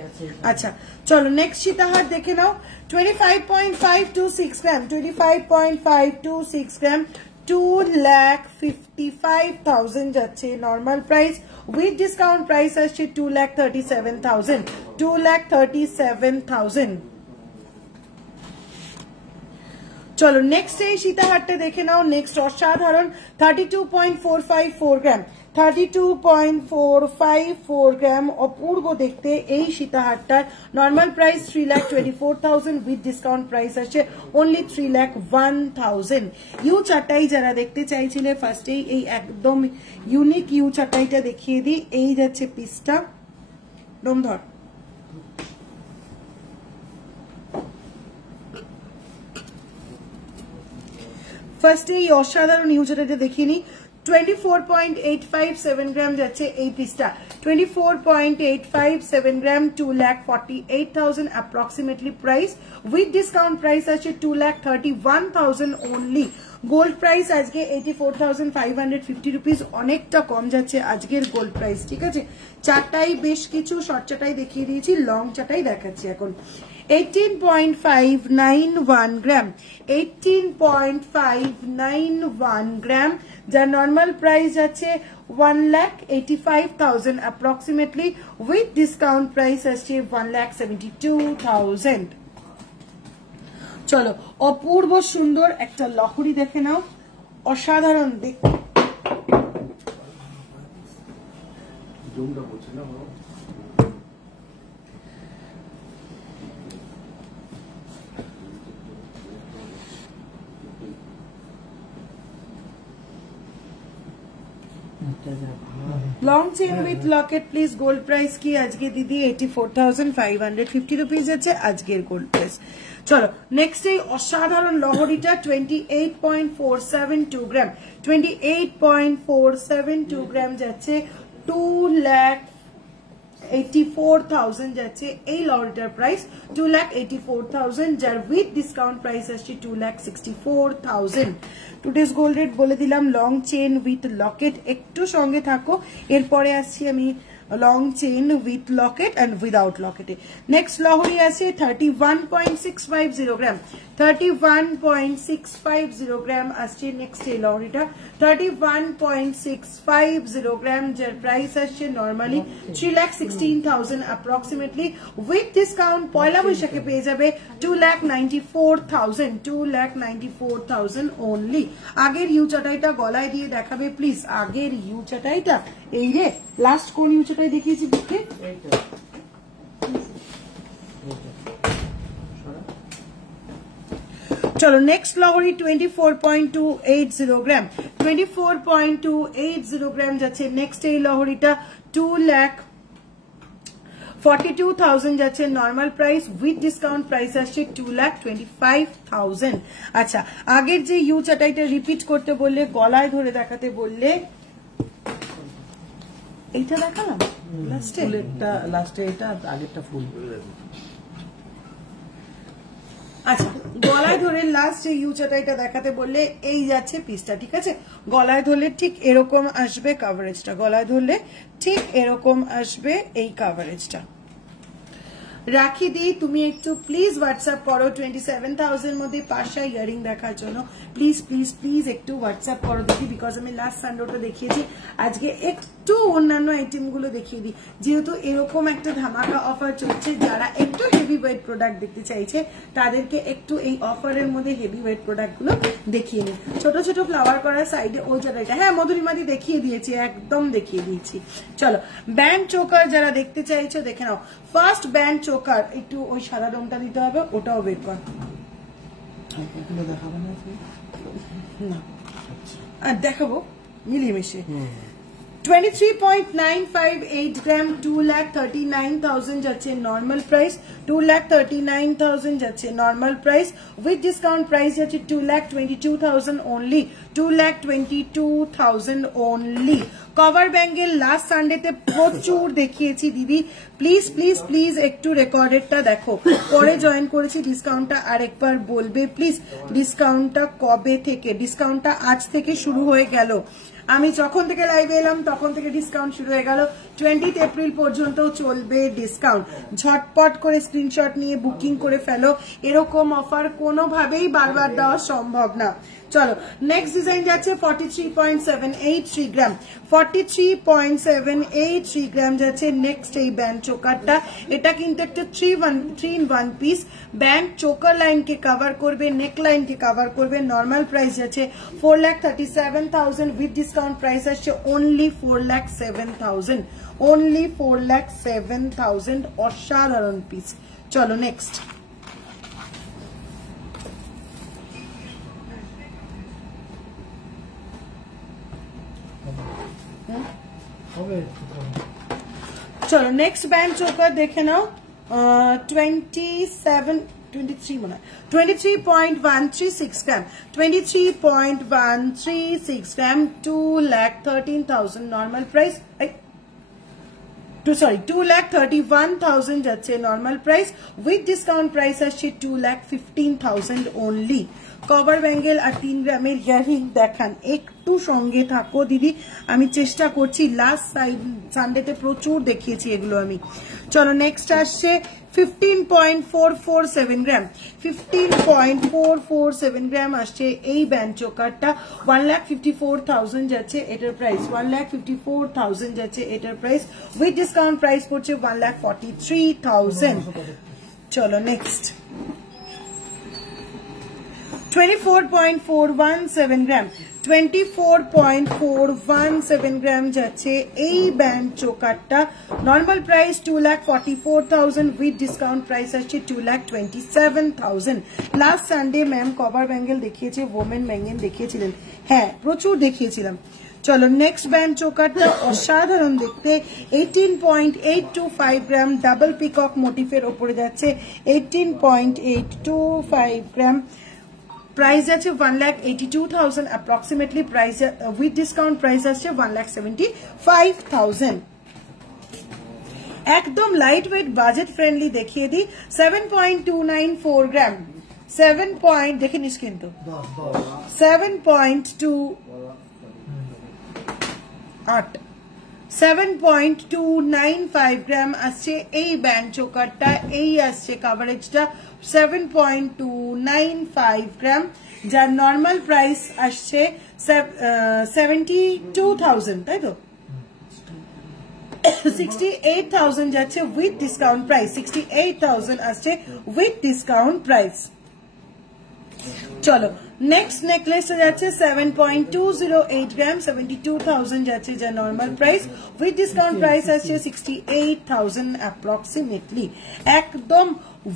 আচ্ছা চলো নেক্সট সীতাহার দেখে নাও। 25.526 গ্রাম, 25.526 গ্রাম, 2,55,000 যাচ্ছে normal price, with discount price আসছে 2,37,000, 2,37,000। চলো নেক্সট এই সীতাহারটা দেখে নাও। নেক্সট অসাধারণ 32.454 গ্রাম, 32.454 গ্রাম, অপূর্ব দেখতে এই সীতাহারটার normal price 3,24,000, with discount price আছে অনলি 3,01,000। ইউ চাটাই যারা দেখতে চাইছিলে ফার্স্টেই এই একদম ইউনিক ইউ চাটাইটা দেখিয়ে দিই। এই যাচ্ছে পিসটা, দম ধর, ফার্স্ট এই অসাধারণ ইউ চাটাইটা দেখিয়ে নিই। 24.857 গ্রাম যাচ্ছে এই পিসটা, 24.857 গ্রাম, 2,48,000 approximately price, with discount price আছে 2,31,000 অনলি। গোল্ড প্রাইস আজকে 84,550 রুপিস, অনেকটা কম যাচ্ছে আজকের গোল্ড প্রাইস, ঠিক আছে। চারটাই বেশ কিছু, শর্ট চাটাই দেখিয়ে দিয়েছি, লং চাটাই দেখাচ্ছি এখন। 18.591 গ্রাম, 18.591 গ্রাম, যার নর্মাল প্রাইস আছে 1,85,000 অ্যাপ্রক্সিমেটলি, উইথ ডিসকাউন্ট প্রাইস আসছে 1,72,000। চলো অপূর্ব সুন্দর একটা লহরি দেখে নাও, অসাধারণ দেখতে। Long chain with Locket please. Gold price কি আজকে দিদি? 84,550 রুপিস আছে আজকের গোল্ড প্রাইস। চলো নেক্সট এই অসাধারণ লহরিটা 28.472 গ্রাম, 28.472 গ্রাম যাচ্ছে 2,84,000 যাচ্ছে এই লহরিটার প্রাইস, 2,84,000, যার উইথ ডিসকাউন্ট প্রাইস আসছে 2,64,000। টুডেস গোল্ড রেট বলে দিলাম, লং চেন উইথ লকেট, একটু সঙ্গে থাকো, এরপরে আসছি আমি long chain with locket and without লকেটে। নেক্সট লহরি আছে 31.650 গ্রাম, 31.650 গ্রাম আসছে নেক্সট এই লহরিটা, 31.650 গ্রাম, যার প্রাইস আসছে নর্মালি 3,16,000 অ্যাপ্রক্সিমেটলি, উইথ ডিসকাউন্ট পয়লা বৈশাখে পেয়ে যাবে 2,94,000, 2,94,000 অনলি। আগের ইউ চাটাইটা গলায় দিয়ে দেখাবে প্লিজ, আগের ইউ চাটাইটা। এই রে লাস্ট কোন ইউ চাটাই দেখিয়েছি দেখে, চলো নেক্সট লহরি 24.280 গ্রাম, 24.280 গ্রাম যাচ্ছে নেক্সট এই লহরিটা, 2,42,000 যাচ্ছে normal price, with discount price আসছে 2,25,000। আচ্ছা আগের যে ইউ চাটাইটা রিপিট করতে বললে, গলায় ধরে দেখাতে বললে, এইটা দেখালাম লাস্টে, লাস্টে এটা, আগেরটা ফুল। গলায় ধরে লাস্ট যে ইউ চাটাইটা দেখাতে বললে এই যাচ্ছে পিসটা, ঠিক আছে? গলায় ধরলে ঠিক এরকম আসবে কাভারেজটা, গলায় ধরলে ঠিক এরকম আসবে এই কাভারেজটা। রাখি দি তুমি একটু প্লিজ হোয়াটসঅ্যাপ করো 27,000 মধ্যে পাশা ইয়ারিং দেখার জন্য, প্লিজ প্লিজ প্লিজ একটু হোয়াটসঅ্যাপ করো দেখি, বিকজ আমি লাস্ট সানডেটা দেখিয়েছি, আজকে একটু অন্যান্য আইটেম গুলো দেখিয়ে দিই, যেহেতু এরকম একটা ধামাকা অফার চলছে, যারা একটু হেভি ওয়েট প্রোডাক্ট দেখতে চাইছে তাদেরকে একটু এই অফারের মধ্যে হেভি ওয়েট প্রোডাক্ট গুলো দেখিয়ে নিই। ছোট ছোট ফ্লাওয়ার করার সাইডে ওই জায়গাটা, হ্যাঁ মধুরিমাদি দেখিয়ে দিয়েছি, একদম দেখিয়ে দিয়েছি। চলো ব্যান্ড চোকার যারা দেখতে চাইছো দেখে নাও, ফার্স্ট ব্যান্ড চোকার একটু ওই সাদা রংটা দিতে হবে, ওটাও বের কর না, আর দেখাবো মিলিয়ে মিশে। 23.958 গ্রাম 2,39,000 যাচ্ছে নর্মাল প্রাইস, 2,39,000 যাচ্ছে normal price, with discount price যাচ্ছে 2,22,000 only, 2,22,000 only. Cover bangle last সানডেতে প্রচুর দেখিয়েছি দিদি, প্লিজ প্লিজ প্লিজ একটু রেকর্ডেডটা দেখো, পরে জয়েন করেছি, ডিসকাউন্টটা আরেকবার বলবে প্লিজ, ডিসকাউন্টটা কবে থেকে? ডিসকাউন্টটা আজ থেকে শুরু হয়ে গেল, আমি যখন থেকে লাইভে এলাম তখন থেকে ডিসকাউন্ট শুরু হয়ে গেল, 20 এপ্রিল পর্যন্ত চলবে ডিসকাউন্ট। ঝটপট করে স্ক্রিনশট নিয়ে বুকিং করে ফেলো, এরকম অফার কোনোভাবেই বারবার দেওয়া সম্ভব না। চলো নেক্সট ডিজাইন যাচ্ছে 43.783 গ্রাম, 43.783 গ্রাম যাচ্ছে নেক্সট এই ব্যান্ড চোকারটা। এটা কিন্তু একটা 3 in 1 পিস, ব্যান্ড চোকার লাইনকে কভার করবে, নেক লাইনকে কভার করবে, নর্মাল প্রাইস যাচ্ছে 4,37,000, উইথ ডিসকাউন্ট প্রাইস আসছে অনলি 4,07,000, অনলি 4,07,000, অসাধারণ পিস। চলো নেক্সট, চলো নেক্সট ব্যান্ড চোকার দেখে নাও, 23 মনে হয় 23.136 গ্রাম, 23.136 গ্রাম, 2,13,000 নর্মাল প্রাইস, সরি 2,31,000 যাচ্ছে normal price, with discount price আসছে 2,15,000 অনলি। কভার ব্যাঙ্গেল আর 3 গ্রামের ইয়ারিং দেখান, একটু সঙ্গে থাকো দিদি, আমি চেষ্টা করছি, লাস্ট সানডেতে প্রচুর দেখিয়েছি এগুলো আমি। চলো নেক্সট আসছে 15.447 গ্রাম, 15.447 গ্রাম আসছে এই ব্যান্ড চোকারটা, 1,54,000 যাচ্ছে এটার প্রাইস, 1,54,000 যাচ্ছে এটার প্রাইস, উইথ ডিসকাউন্ট প্রাইস পড়ছে 1,43,000। চলো নেক্সট 24.417 গ্রাম, 24.417 গ্রাম যাচ্ছে এই ব্যান্ড চোকারটা, normal price 2,44,000, with discount price আসছে 2,27,000। Last Sunday ma'am cover bangle দেখিয়েছে, ওমেন ব্যাঙ্গেল দেখিয়েছিলেন, হ্যাঁ প্রচুর দেখিয়েছিলাম। চলো নেক্সট ব্যান্ড চোকারটা অসাধারণ দেখতে, 18.825 গ্রাম, ডাবল পিকক মোটিফের ওপরে যাচ্ছে, 18.825 গ্রাম, প্রাইস আছে 1,82,000 approximately, price with discount price আসছে 1,75,000। একদম লাইট ওয়েট বাজেট ফ্রেন্ডলি দেখিয়ে দিই, 7.294 গ্রাম, 7 পয়েন্ট দেখে নিস কিন্তু 7.295 গ্রাম আসছে এই ব্যান্ড চোকারটা, এই আসছে কাভারেজটা 7.295 গ্রাম, যার নর্মাল প্রাইস আসছে 72,000, তাই তো 68,000 যাচ্ছে উইথ ডিসকাউন্ট প্রাইস, 68,000 আসছে উইথ ডিসকাউন্ট প্রাইস। চলো নেক্সট নেকলেস যাচ্ছে 7.208 গ্রাম, 72,000 যাচ্ছে যা normal price, with discount price আসছে 68,000 অ্যাপ্রক্সিমেটলি। একদম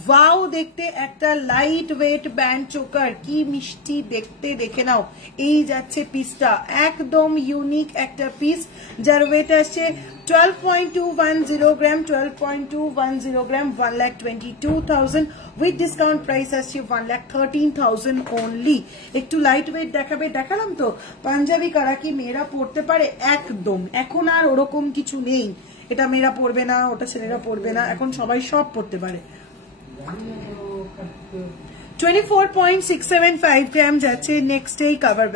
ওয়াও দেখতে একটা লাইট ওয়েট ব্যান্ড চোকার, কি মিষ্টি দেখতে, দেখে নাও এই যাচ্ছে পিসটা, একদম ইউনিক একটা পিস, যার ওয়েট আসছে 12.210 গ্রাম, 12.210 গ্রাম, 1,22,000, উইথ ডিসকাউন্ট প্রাইস আসছে 1,13,000 অনলি। একটু লাইট ওয়েট দেখাবে, দেখালাম তো, পাঞ্জাবি কারাকি মেয়েরা পরতে পারে, একদম এখন আর ওরকম কিছু নেই, এটা মেয়েরা পরবে না, ওটা ছেলেরা পরবে না, এখন সবাই সব পরতে পারে। 24.675 গ্রাম যাচ্ছে নেক্সট এই কভার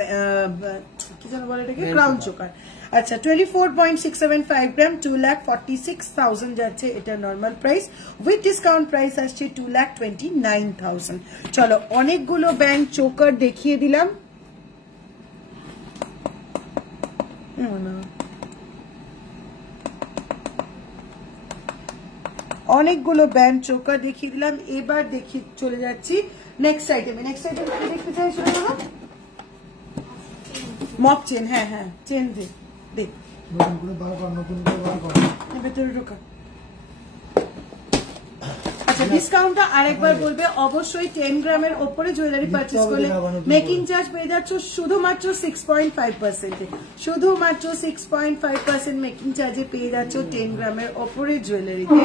কি যেন বলে এটাকে ক্রাউন চোকার। আচ্ছা 24.675 গ্রাম 2,46,000 যাচ্ছে, এটা normal price, with discount price আসছে 2,29,000। চলো অনেকগুলো ব্যাংক চোকার দেখিয়ে দিলাম, অনেকগুলো ব্যান্ড চোকার দেখিয়ে দিলাম। এবার দেখি চলে যাচ্ছি নেক্সট আইটেমে। নেক্সট আইটেম কি দেখতে চাই শুনে যাবো? মপ চেন। হ্যাঁ হ্যাঁ চেন দে দে ভেতরে ঢোকা। আচ্ছা ডিসকাউন্টটা আরেকবার বলবে। অবশ্যই 10 গ্রামের ওপরে জুয়েলারি পারচেজ করলে মেকিং চার্জ পেয়ে যাচ্ছ শুধুমাত্র 6.5%, শুধুমাত্র 6.5% মেকিং চার্জে পেয়ে যাচ্ছ 10 গ্রামের ওপরে জুয়েলারিতে।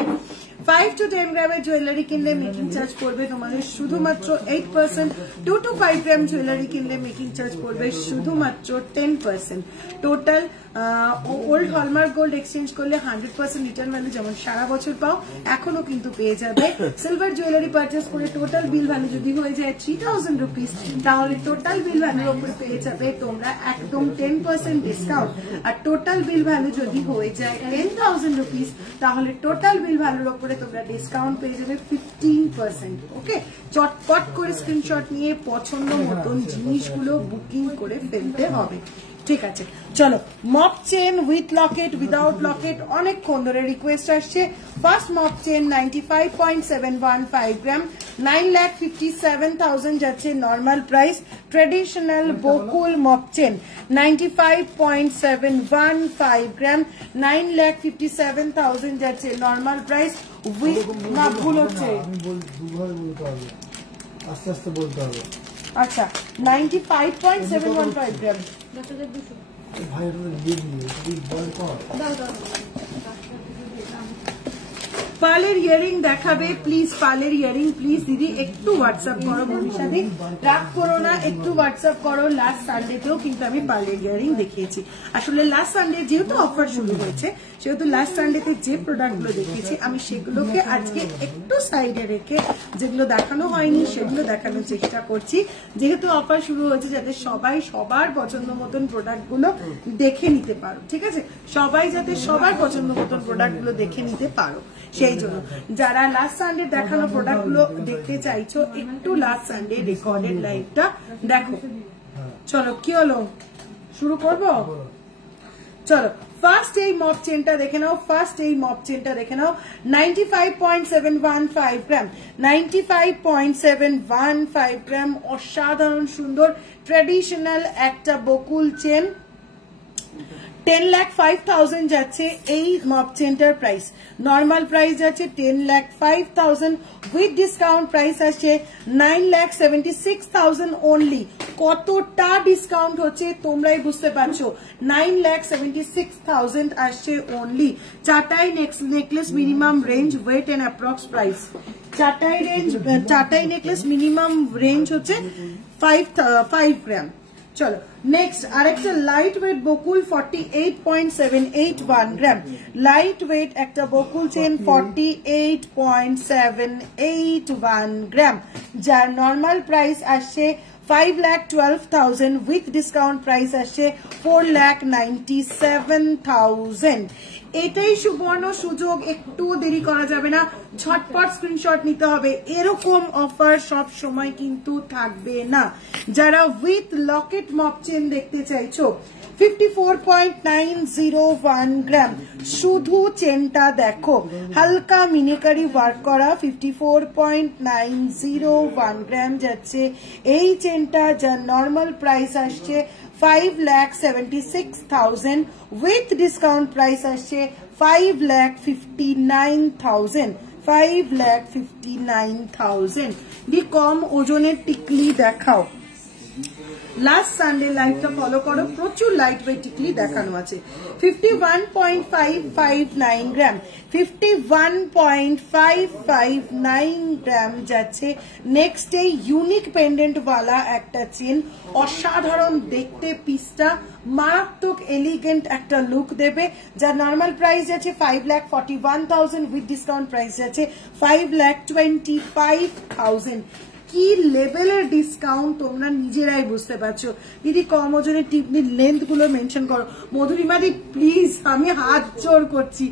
5 to 10 গ্রামের জুয়েলারি কিনলে মেকিং চার্জ পড়বে তোমাদের শুধুমাত্র 8%, 2 to 5 গ্রাম জুয়েলারি কিনলে মেকিং চার্জ পড়বে শুধুমাত্র 10%। Total old hallmark gold exchange করলে 100% রিটার্ন ভ্যালু যেমন সারা বছর পাও এখনো কিন্তু পেয়ে যাবে। সিলভার জুয়েলারি পারচেস করে টোটাল বিল ভ্যালু যদি হয়ে যায় 3000 রুপিস, তাহলে টোটাল বিল ভ্যালুর উপরে পেয়ে যাবে তোমরা একদম 10% ডিসকাউন্ট। আর টোটাল বিল ভ্যালু যদি হয়ে যায় 10,000 রুপিস, তাহলে টোটাল বিল ভ্যালুর উপরে তোমরা ডিসকাউন্ট পেয়ে যাবে 15%। ওকে, চটপট করে স্ক্রিনশট নিয়ে পছন্দ মতন জিনিসগুলো বুকিং করে ফেলতে হবে। ঠিক আছে, চলো মপ chain with locket without locket অনেকক্ষণ ধরে রিকোয়েস্ট আসছে। ফার্স্ট মপ চেন 95.715 গ্রাম 9,57,000 যাচ্ছে নর্মাল প্রাইস। ট্রেডিশনাল বকুল মপ চেন 95.715 গ্রাম 9,57,000 যাচ্ছে নর্মাল প্রাইস। না ভুল হচ্ছে, আস্তে আস্তে বলতে হবে। আচ্ছা 95.715 গ্রাম। পার্লের ইয়ারিং দেখাবে প্লিজ, পার্লের ইয়ারিং প্লিজ দিদি একটু হোয়াটসঅ্যাপ করো মনীষাদি, রাগ করো না, একটু হোয়াটসঅ্যাপ করো। লাস্ট সানডেতেও কিন্তু আমি পার্লের ইয়ারিং দেখিয়েছি। আসলে লাস্ট সানডে যেহেতু অফার শুরু হয়েছে, সেহেতু লাস্ট সানডেতে যে প্রোডাক্টগুলো দেখিয়েছি আমি সেগুলোকে আজকে একটু সাইডে রেখে যেগুলো দেখানো হয়নি সেগুলো দেখানোর চেষ্টা করছি, যেহেতু অফার শুরু হয়েছে, যাতে সবাই সবার পছন্দ মতন প্রোডাক্টগুলো দেখে নিতে পারো। ঠিক আছে, সবাই যাতে সবার পছন্দ মতন প্রোডাক্টগুলো দেখে নিতে পারো, সেই জন্য যারা লাস্ট সানডে দেখানো প্রোডাক্টগুলো দেখতে চাইছো একটু লাস্ট সানডে রেকর্ডেড লাইভটা দেখো। চলো কি হলো, শুরু করবো? চলো ফার্স্ট এই মপ চেনটা দেখে নাও, ফার্স্ট এই মপ চেনটা দেখে নাও 95.715 গ্রাম 95.715 গ্রাম অসাধারণ সুন্দর ট্র্যাডিশনাল একটা বকুল চেন। 10,05,000 যাচ্ছে এই মপ চেনটার প্রাইস। নর্মাল প্রাইস যাচ্ছে 10,05,000, উইথ ডিসকাউন্ট প্রাইস আসছে 9,76,000 অনলি। কতটা ডিসকাউন্ট হচ্ছে তোমরাই বুঝতে পারছো। 9,76,000 আসছে অনলি। চাটাই necklace minimum range weight and approx price. চাটাই নেকলেস মিনিমাম রেঞ্জ হচ্ছে 5 গ্রাম। চলো নেক্সট আরেকটা লাইট ওয়েট বকুল 48.781 গ্রাম। লাইট ওয়েট একটা বকুল চেন 48.781 গ্রাম, যার নর্মাল প্রাইস আসছে 5,12,000, উইথ ডিসকাউন্ট প্রাইস আসছে 4,97,000। এটাই সুবর্ণ সুযোগ, একটু দেরি করা যাবে না, ঝটপট স্ক্রিনশট নিতে হবে। এরকম অফার সব সময় কিন্তু থাকবে না। যারা উইথ লকেট মপ চেন দেখতে চাইছো 54.901 গ্রাম, শুধু চেনটা দেখো, হালকা মিনিকারি ওয়ার্ক করা 54.901 গ্রাম যাচ্ছে এই চেনটা, যার নর্মাল প্রাইস আসছে 5,76,000, উইথ ডিসকাউন্ট প্রাইস আসছে 5,59,000। 5,59,000 দি কম ওজনের টিকলি দেখাও। লাস্ট সানডে লাইভটা ফলো করো, প্রচুর লাইট ওয়েট টিকলি দেখানো আছে। 51.559 গ্রাম 51.559 গ্রাম যাচ্ছে নেক্সট এই ইউনিক পেন্ডেন্ট ওয়ালা একটা চেন। অসাধারণ দেখতে পিসটা, মারাত্মক এলিগেন্ট একটা লুক দেবে, যার নর্মাল প্রাইস যাচ্ছে 5,41,000, উইথ ডিসকাউন্ট প্রাইস যাচ্ছে 5,25,000। কি লেভেলের ডিসকাউন্ট তোমরা নিজেরাই বুঝতে পারছো। দিদি কম ওজনের টিপনির লেন্থ গুলো মেনশন করো। মধুরিমাদি প্লিজ আমি হাত জোর করছি,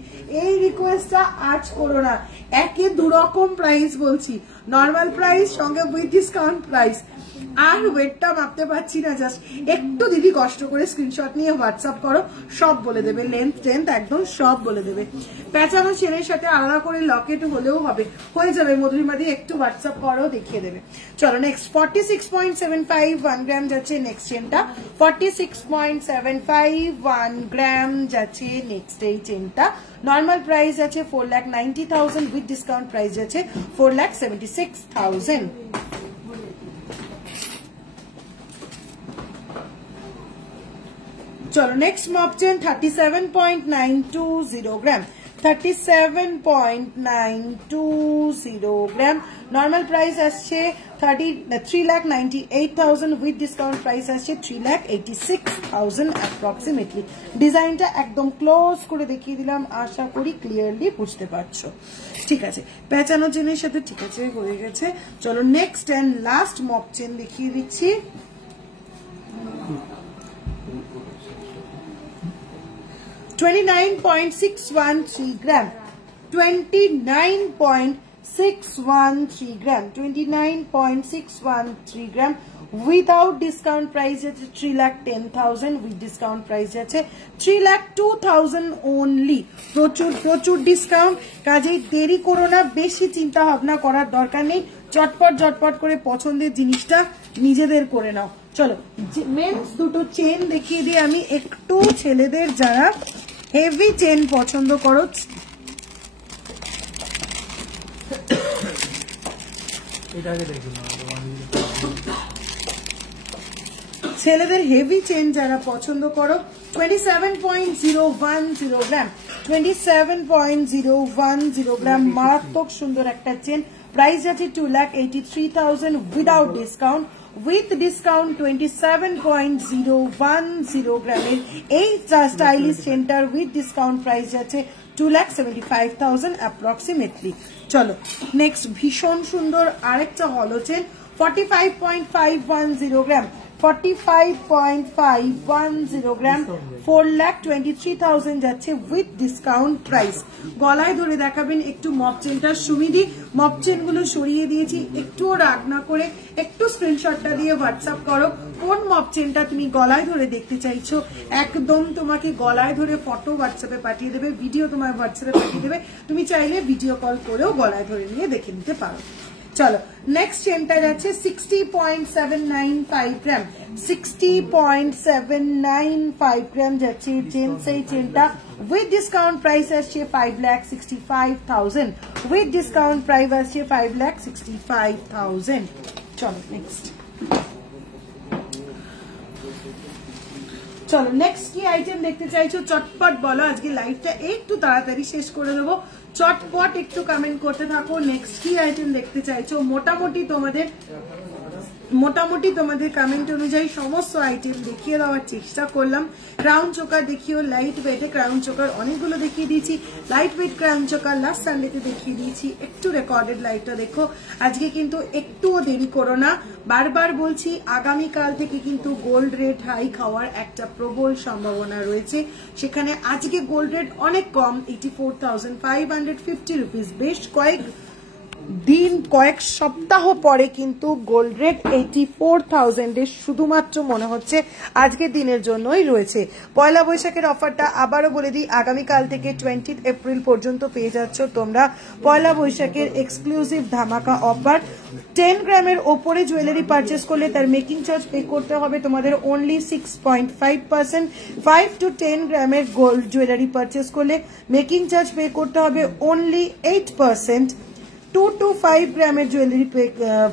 এই রিকোয়েস্টটা আজ করো না। একে দুরকম প্রাইস বলছি, নর্মাল প্রাইস সঙ্গে উইথ ডিসকাউন্ট প্রাইস। আর ওয়েটটা মাপতে পারছি না, জাস্ট একটু দিদি কষ্ট করে স্ক্রিনশট নিয়ে হোয়াটসঅ্যাপ করো, সব বলে দেবে, লেন্থ টেন্থ একদম সব বলে দেবে। পেঁচানো চেনের সাথে আলাদা করে লকেট হলেও হবে, হয়ে যাবে। মধুরিমাদি একটু হোয়াটসঅ্যাপ করো, দেখিয়ে দেবে। চলো নেক্সট 46.75 1 গ্রাম যাচ্ছে নেক্সট চেনটা, 46.75 1 গ্রাম যাচ্ছে নেক্সট এই চেনটা। নর্মাল প্রাইস আছে 4,90,000, উইথ ডিসকাউন্ট প্রাইস আছে 4,76,000। চলো নেক্সট মপ চেন 37.920 গ্রাম, 37.920 গ্রাম। নর্মাল প্রাইস আসছে 3,98,000, উইথ ডিসকাউন্ট প্রাইস আসছে 3,86,000 অ্যাপ্রক্সিমেটলি। ডিজাইনটা একদম ক্লোজ করে দেখিয়ে দিলাম, আশা করি ক্লিয়ারলি বুঝতে পারছো। ঠিক আছে, পেঁচানো চেনের সাথে ঠিক আছে হয়ে গেছে। চলো নেক্সট এন্ড লাস্ট মপ চেন দেখিয়ে দিচ্ছি। 29.613 gram, 29.613 gram, 29.613 gram. Without discount price আছে 3,10,000, উইথ ডিসকাউন্ট প্রাইস আছে 3,02,000 ওনলি। প্রচুর প্রচুর ডিসকাউন্ট, কাজেই দেরি করো না, বেশি চিন্তা ভাবনা করার দরকার নেই, চটপট ঝটপট করে পছন্দের জিনিসটা নিজেদের করে নাও। চলো মেন্স দুটো চেন দেখিয়ে দিই আমি একটু। ছেলেদের যারা হেভি চেন পছন্দ করো, ছেলেদের হেভি চেন যারা পছন্দ করো, 27.010 গ্রাম, 27.010 গ্রাম। মারাত্মক সুন্দর একটা চেন, প্রাইস আছে 2,83,000 উইদাউট ডিসকাউন্ট। উইথ ডিসকাউন্ট 27.010 গ্রামের এই স্টাইলিশ চেনটার উইথ ডিসকাউন্ট প্রাইস আছে 2,75,000 অ্যাপ্রক্সিমেটলি। চলো নেক্সট ভীষণ সুন্দর আরেকটা হলো চেন, 45.510 গ্রাম, 45.510 গ্রাম, 4,23,000 যাচ্ছে উইথ ডিসকাউন্ট প্রাইস। গলায় ধরে দেখাবেন একটু মপ চেনটা। সুমিদি মপ চেন গুলো সরিয়ে দিয়েছি, একটুও রাগ না করে একটু স্ক্রিনশটটা দিয়ে হোয়াটসঅ্যাপ করো কোন মপ চেনটা তুমি গলায় ধরে দেখতে চাইছো। একদম তোমাকে গলায় ধরে ফটো হোয়াটসঅ্যাপে পাঠিয়ে দেবে, ভিডিও তোমার হোয়াটসঅ্যাপে পাঠিয়ে দেবে, তুমি চাইলে ভিডিও কল করেও গলায় ধরে নিয়ে দেখে নিতে পারো। চলো নেক্সট চেনটা যাচ্ছে 60.795 গ্রাম, 60.795 গ্রাম যাচ্ছে চেন। সেই চেনটা উইথ ডিসকাউন্ট প্রাইস আসছে 5,65,000, উইথ ডিসকাউন্ট প্রাইস আসছে 5,65,000। চলো নেক্সট, চলো নেক্সট কি আইটেম দেখতে চাইছো চটপট বলো, আজকে লাইভটা একটু তাড়াতাড়ি শেষ করে দেবো, চটপট একটু কমেন্ট করতে থাকো। নেক্সট কি আইটেম দেখতে চাইছো, মোটামুটি তোমাদের কমেন্ট অনুযায়ী সমস্ত আইটেম দেখিয়ে দেওয়ার চেষ্টা করলাম। ক্রাউন চোকার দেখিও, লাইট ওয়েটে ক্রাউন চোকার অনেকগুলো দেখিয়ে দিয়েছি, light weight crown choker last সানডেতে দেখিয়ে দিয়েছি। একটু রেকর্ডেড লাইভটা দেখো, আজকে কিন্তু একটুও দেরি করো না। বারবার বলছি আগামীকাল থেকে কিন্তু গোল্ড রেট হাই খাওয়ার একটা প্রবল সম্ভাবনা রয়েছে। সেখানে আজকে গোল্ড রেট অনেক কম, 84,550 রুপিস। বেশ কয়েক সপ্তাহ পরে কিন্তু গোল্ড রেট 84,000 এর শুধুমাত্র মনে হচ্ছে আজকের দিনের জন্যই রয়েছে। পয়লা বৈশাখের অফারটা আবারও বলে দিই, আগামীকাল থেকে 20 এপ্রিল পর্যন্ত পেয়ে যাচ্ছ তোমরা পয়লা বৈশাখের এক্সক্লুসিভ ধামাকা অফার। 10 গ্রামের ওপরে জুয়েলারি পারচেস করলে তার মেকিং চার্জ পে করতে হবে তোমাদের অনলি 6.5%। 5 to 10 গ্রামের গোল্ড জুয়েলারি পারচেস করলে মেকিং চার্জ পে করতে হবে অনলি 8%। 2 to 5 গ্রামের জুয়েলারি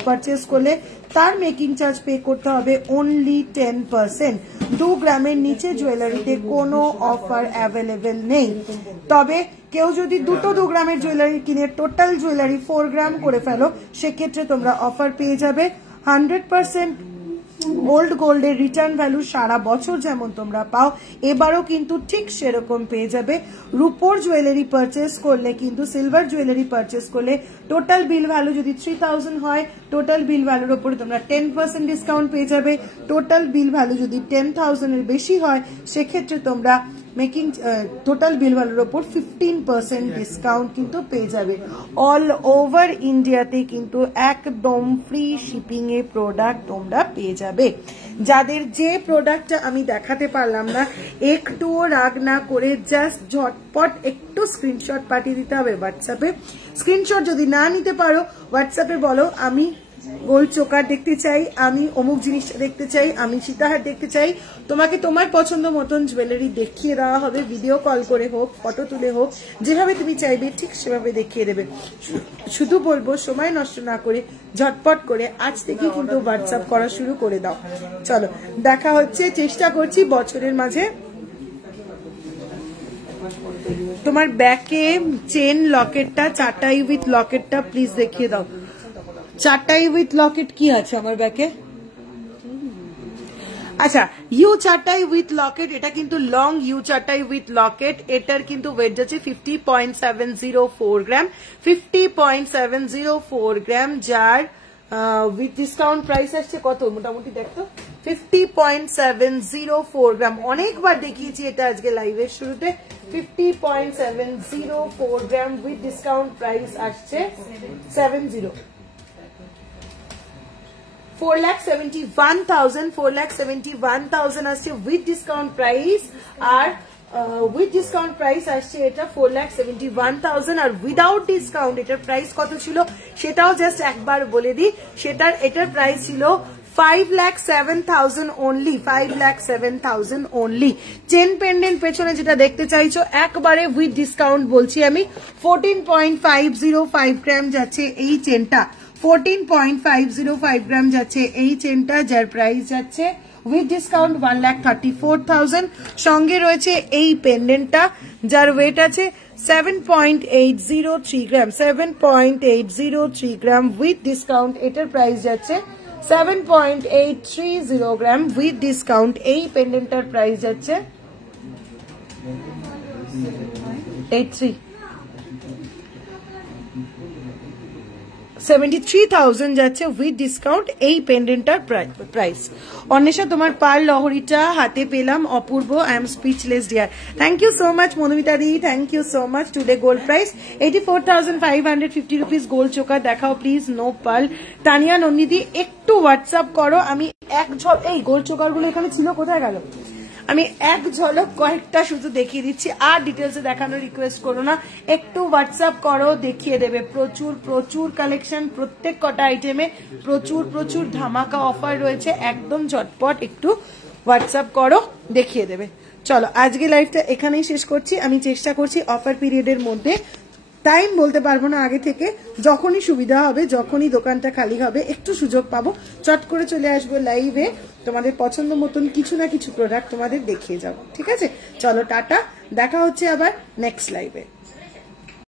পারচেস করলে তার মেকিং চার্জ পে করতে হবে অনলি 10%। 2 গ্রামের নিচে জুয়েলারিতে কোনো অফার অ্যাভেলেবেল নেই। তবে কেউ যদি 2 গ্রামের জুয়েলারি কিনে টোটাল জুয়েলারি 4 গ্রাম করে ফেলো, সেক্ষেত্রে তোমরা অফার পেয়ে যাবে 100% ওল্ড গোল্ডের রিটার্ন ভ্যালু সারা বছর যেমন তোমরা পাও এবারও কিন্তু ঠিক সেরকম পেয়ে যাবে। রূপোর জুয়েলারি পারচেস করলে কিন্তু সিলভার জুয়েলারি পারচেস করলে টোটাল বিল ভ্যালু যদি 3000 হয় টোটাল বিল ভ্যালুর উপরে তোমরা 10% ডিসকাউন্ট পেয়ে যাবে। টোটাল বিল ভ্যালু যদি 10,000 এর বেশি হয় সেক্ষেত্রে তোমরা মেকিং টোটাল বিল ভ্যালুর উপর 15% ডিসকাউন্ট কিন্তু পেয়ে যাবে। অল ওভার ইন্ডিয়াতে কিন্তু একদম ফ্রি শিপিং এ প্রোডাক্ট তোমরা পেয়ে যাবে। যাদের যে প্রোডাক্টটা আমি দেখাতে পারলাম না একটুও রাগ না করে জাস্ট ঝটপট একটু স্ক্রিনশট পাঠিয়ে দিতে হবে হোয়াটসঅ্যাপে। স্ক্রিনশট যদি না নিতে পারো হোয়াটসঅ্যাপে বলো আমি গোল্ড চোকার দেখতে চাই, আমি অমুক জিনিসটা দেখতে চাই, আমি সীতাহার দেখতে চাই। তোমাকে তোমার পছন্দ মতন জুয়েলারি দেখিয়ে দেওয়া হবে, ভিডিও কল করে হোক ফটো তুলে হোক যেভাবে তুমি চাইবে ঠিক সেভাবে দেখিয়ে দেবে। শুধু বলবো সময় নষ্ট না করে ঝটপট করে আজ থেকে কিন্তু হোয়াটসঅ্যাপ করা শুরু করে দাও। চলো দেখা হচ্ছে, চেষ্টা করছি বছরের মাঝে তোমার ব্যাকে চেন লকেটটা চাটাই উইথ লকেটটা প্লিজ দেখিয়ে দাও। চাটাই উইথ লকেট কি আছে আমার ব্যাকে? আচ্ছা ইউ চাটাই উইথ লকেট, এটা কিন্তু লং ইউ চাটাই উইথ লকেট। এটার কিন্তু ওয়েট যাচ্ছে 50.704 গ্রাম, 50.704 গ্রাম, যার উইথ ডিসকাউন্ট প্রাইস আসছে কত মোটামুটি দেখতো 50.704 গ্রাম। অনেকবার দেখিয়েছি এটা আজকে লাইভের শুরুতে। 50.704 গ্রাম উইথ ডিসকাউন্ট প্রাইস আসছে 4,71,000 আসছে উইথ ডিসকাউন্ট প্রাইস। আর উইথ ডিসকাউন্ট প্রাইস আসছে এটা 4,71,000 আর উইদাউট ডিসকাউন্ট এটার প্রাইস কত ছিল সেটাও জাস্ট একবার বলে দিই। এটার প্রাইস ছিল 5,07,000 অনলি, 5,07,000 অনলি। চেন পেন্ডেন্ট পেছনে যেটা দেখতে চাইছো একবারে উইথ ডিসকাউন্ট বলছি আমি 14.505 গ্রাম যাচ্ছে এই চেনটা, 14.505 গ্রাম যাচ্ছে এই চেনটা, যার প্রাইস যাচ্ছে উইথ ডিসকাউন্ট 1,34,000। সঙ্গে রয়েছে এই পেন্ডেন্টটা যার ওয়েট আছে 7.803 গ্রাম, 7.803 গ্রাম উইথ ডিসকাউন্ট। এটার প্রাইস যাচ্ছে 7.830 গ্রাম উইথ ডিসকাউন্ট। এই পেন্ডেন্টটার প্রাইস যাচ্ছে 73,000 যাচ্ছে উইথ ডিসকাউন্ট এই পেন্ডেন্টটার প্রাইস। অন্বেষা তোমার পার্ল লহরিটা হাতে পেলাম, অপূর্ব, I am speechless dear. Thank you so much Madhumita di, thank you so much. Today gold price 84,550 rupees. Gold choker দেখাও প্লিজ, নো পার্ল। তানিয়া নন্দিদি একটু হোয়াটসঅ্যাপ করো, আমি এই গোল্ড চোকার গুলো এখানে ছিল কোথায় গেল, আমি এক ঝলক কয়েকটা শুধু দেখিয়ে দিচ্ছি, আর ডিটেলসে দেখানোর রিকোয়েস্ট করো না, একটু হোয়াটসঅ্যাপ করো দেখিয়ে দেবে। প্রচুর প্রচুর কালেকশন, প্রত্যেক কটা আইটেমে প্রচুর প্রচুর ধামাকা অফার রয়েছে, একদম ঝটপট একটু হোয়াটসঅ্যাপ করো দেখিয়ে দেবে। চলো আজকে লাইভটা এখানেই শেষ করছি। আমি চেষ্টা করছি অফার পিরিয়ডের মধ্যে, টাইম বলতে পারবো না আগে থেকে, যখনই সুবিধা হবে যখনই দোকানটা খালি হবে একটু সুযোগ পাবো চট করে চলে আসবো লাইভে, তোমাদের পছন্দ মতন কিছু না কিছু প্রোডাক্ট তোমাদের দেখিয়ে যাবো। ঠিক আছে, চলো টাটা, দেখা হচ্ছে আবার নেক্সট লাইভে।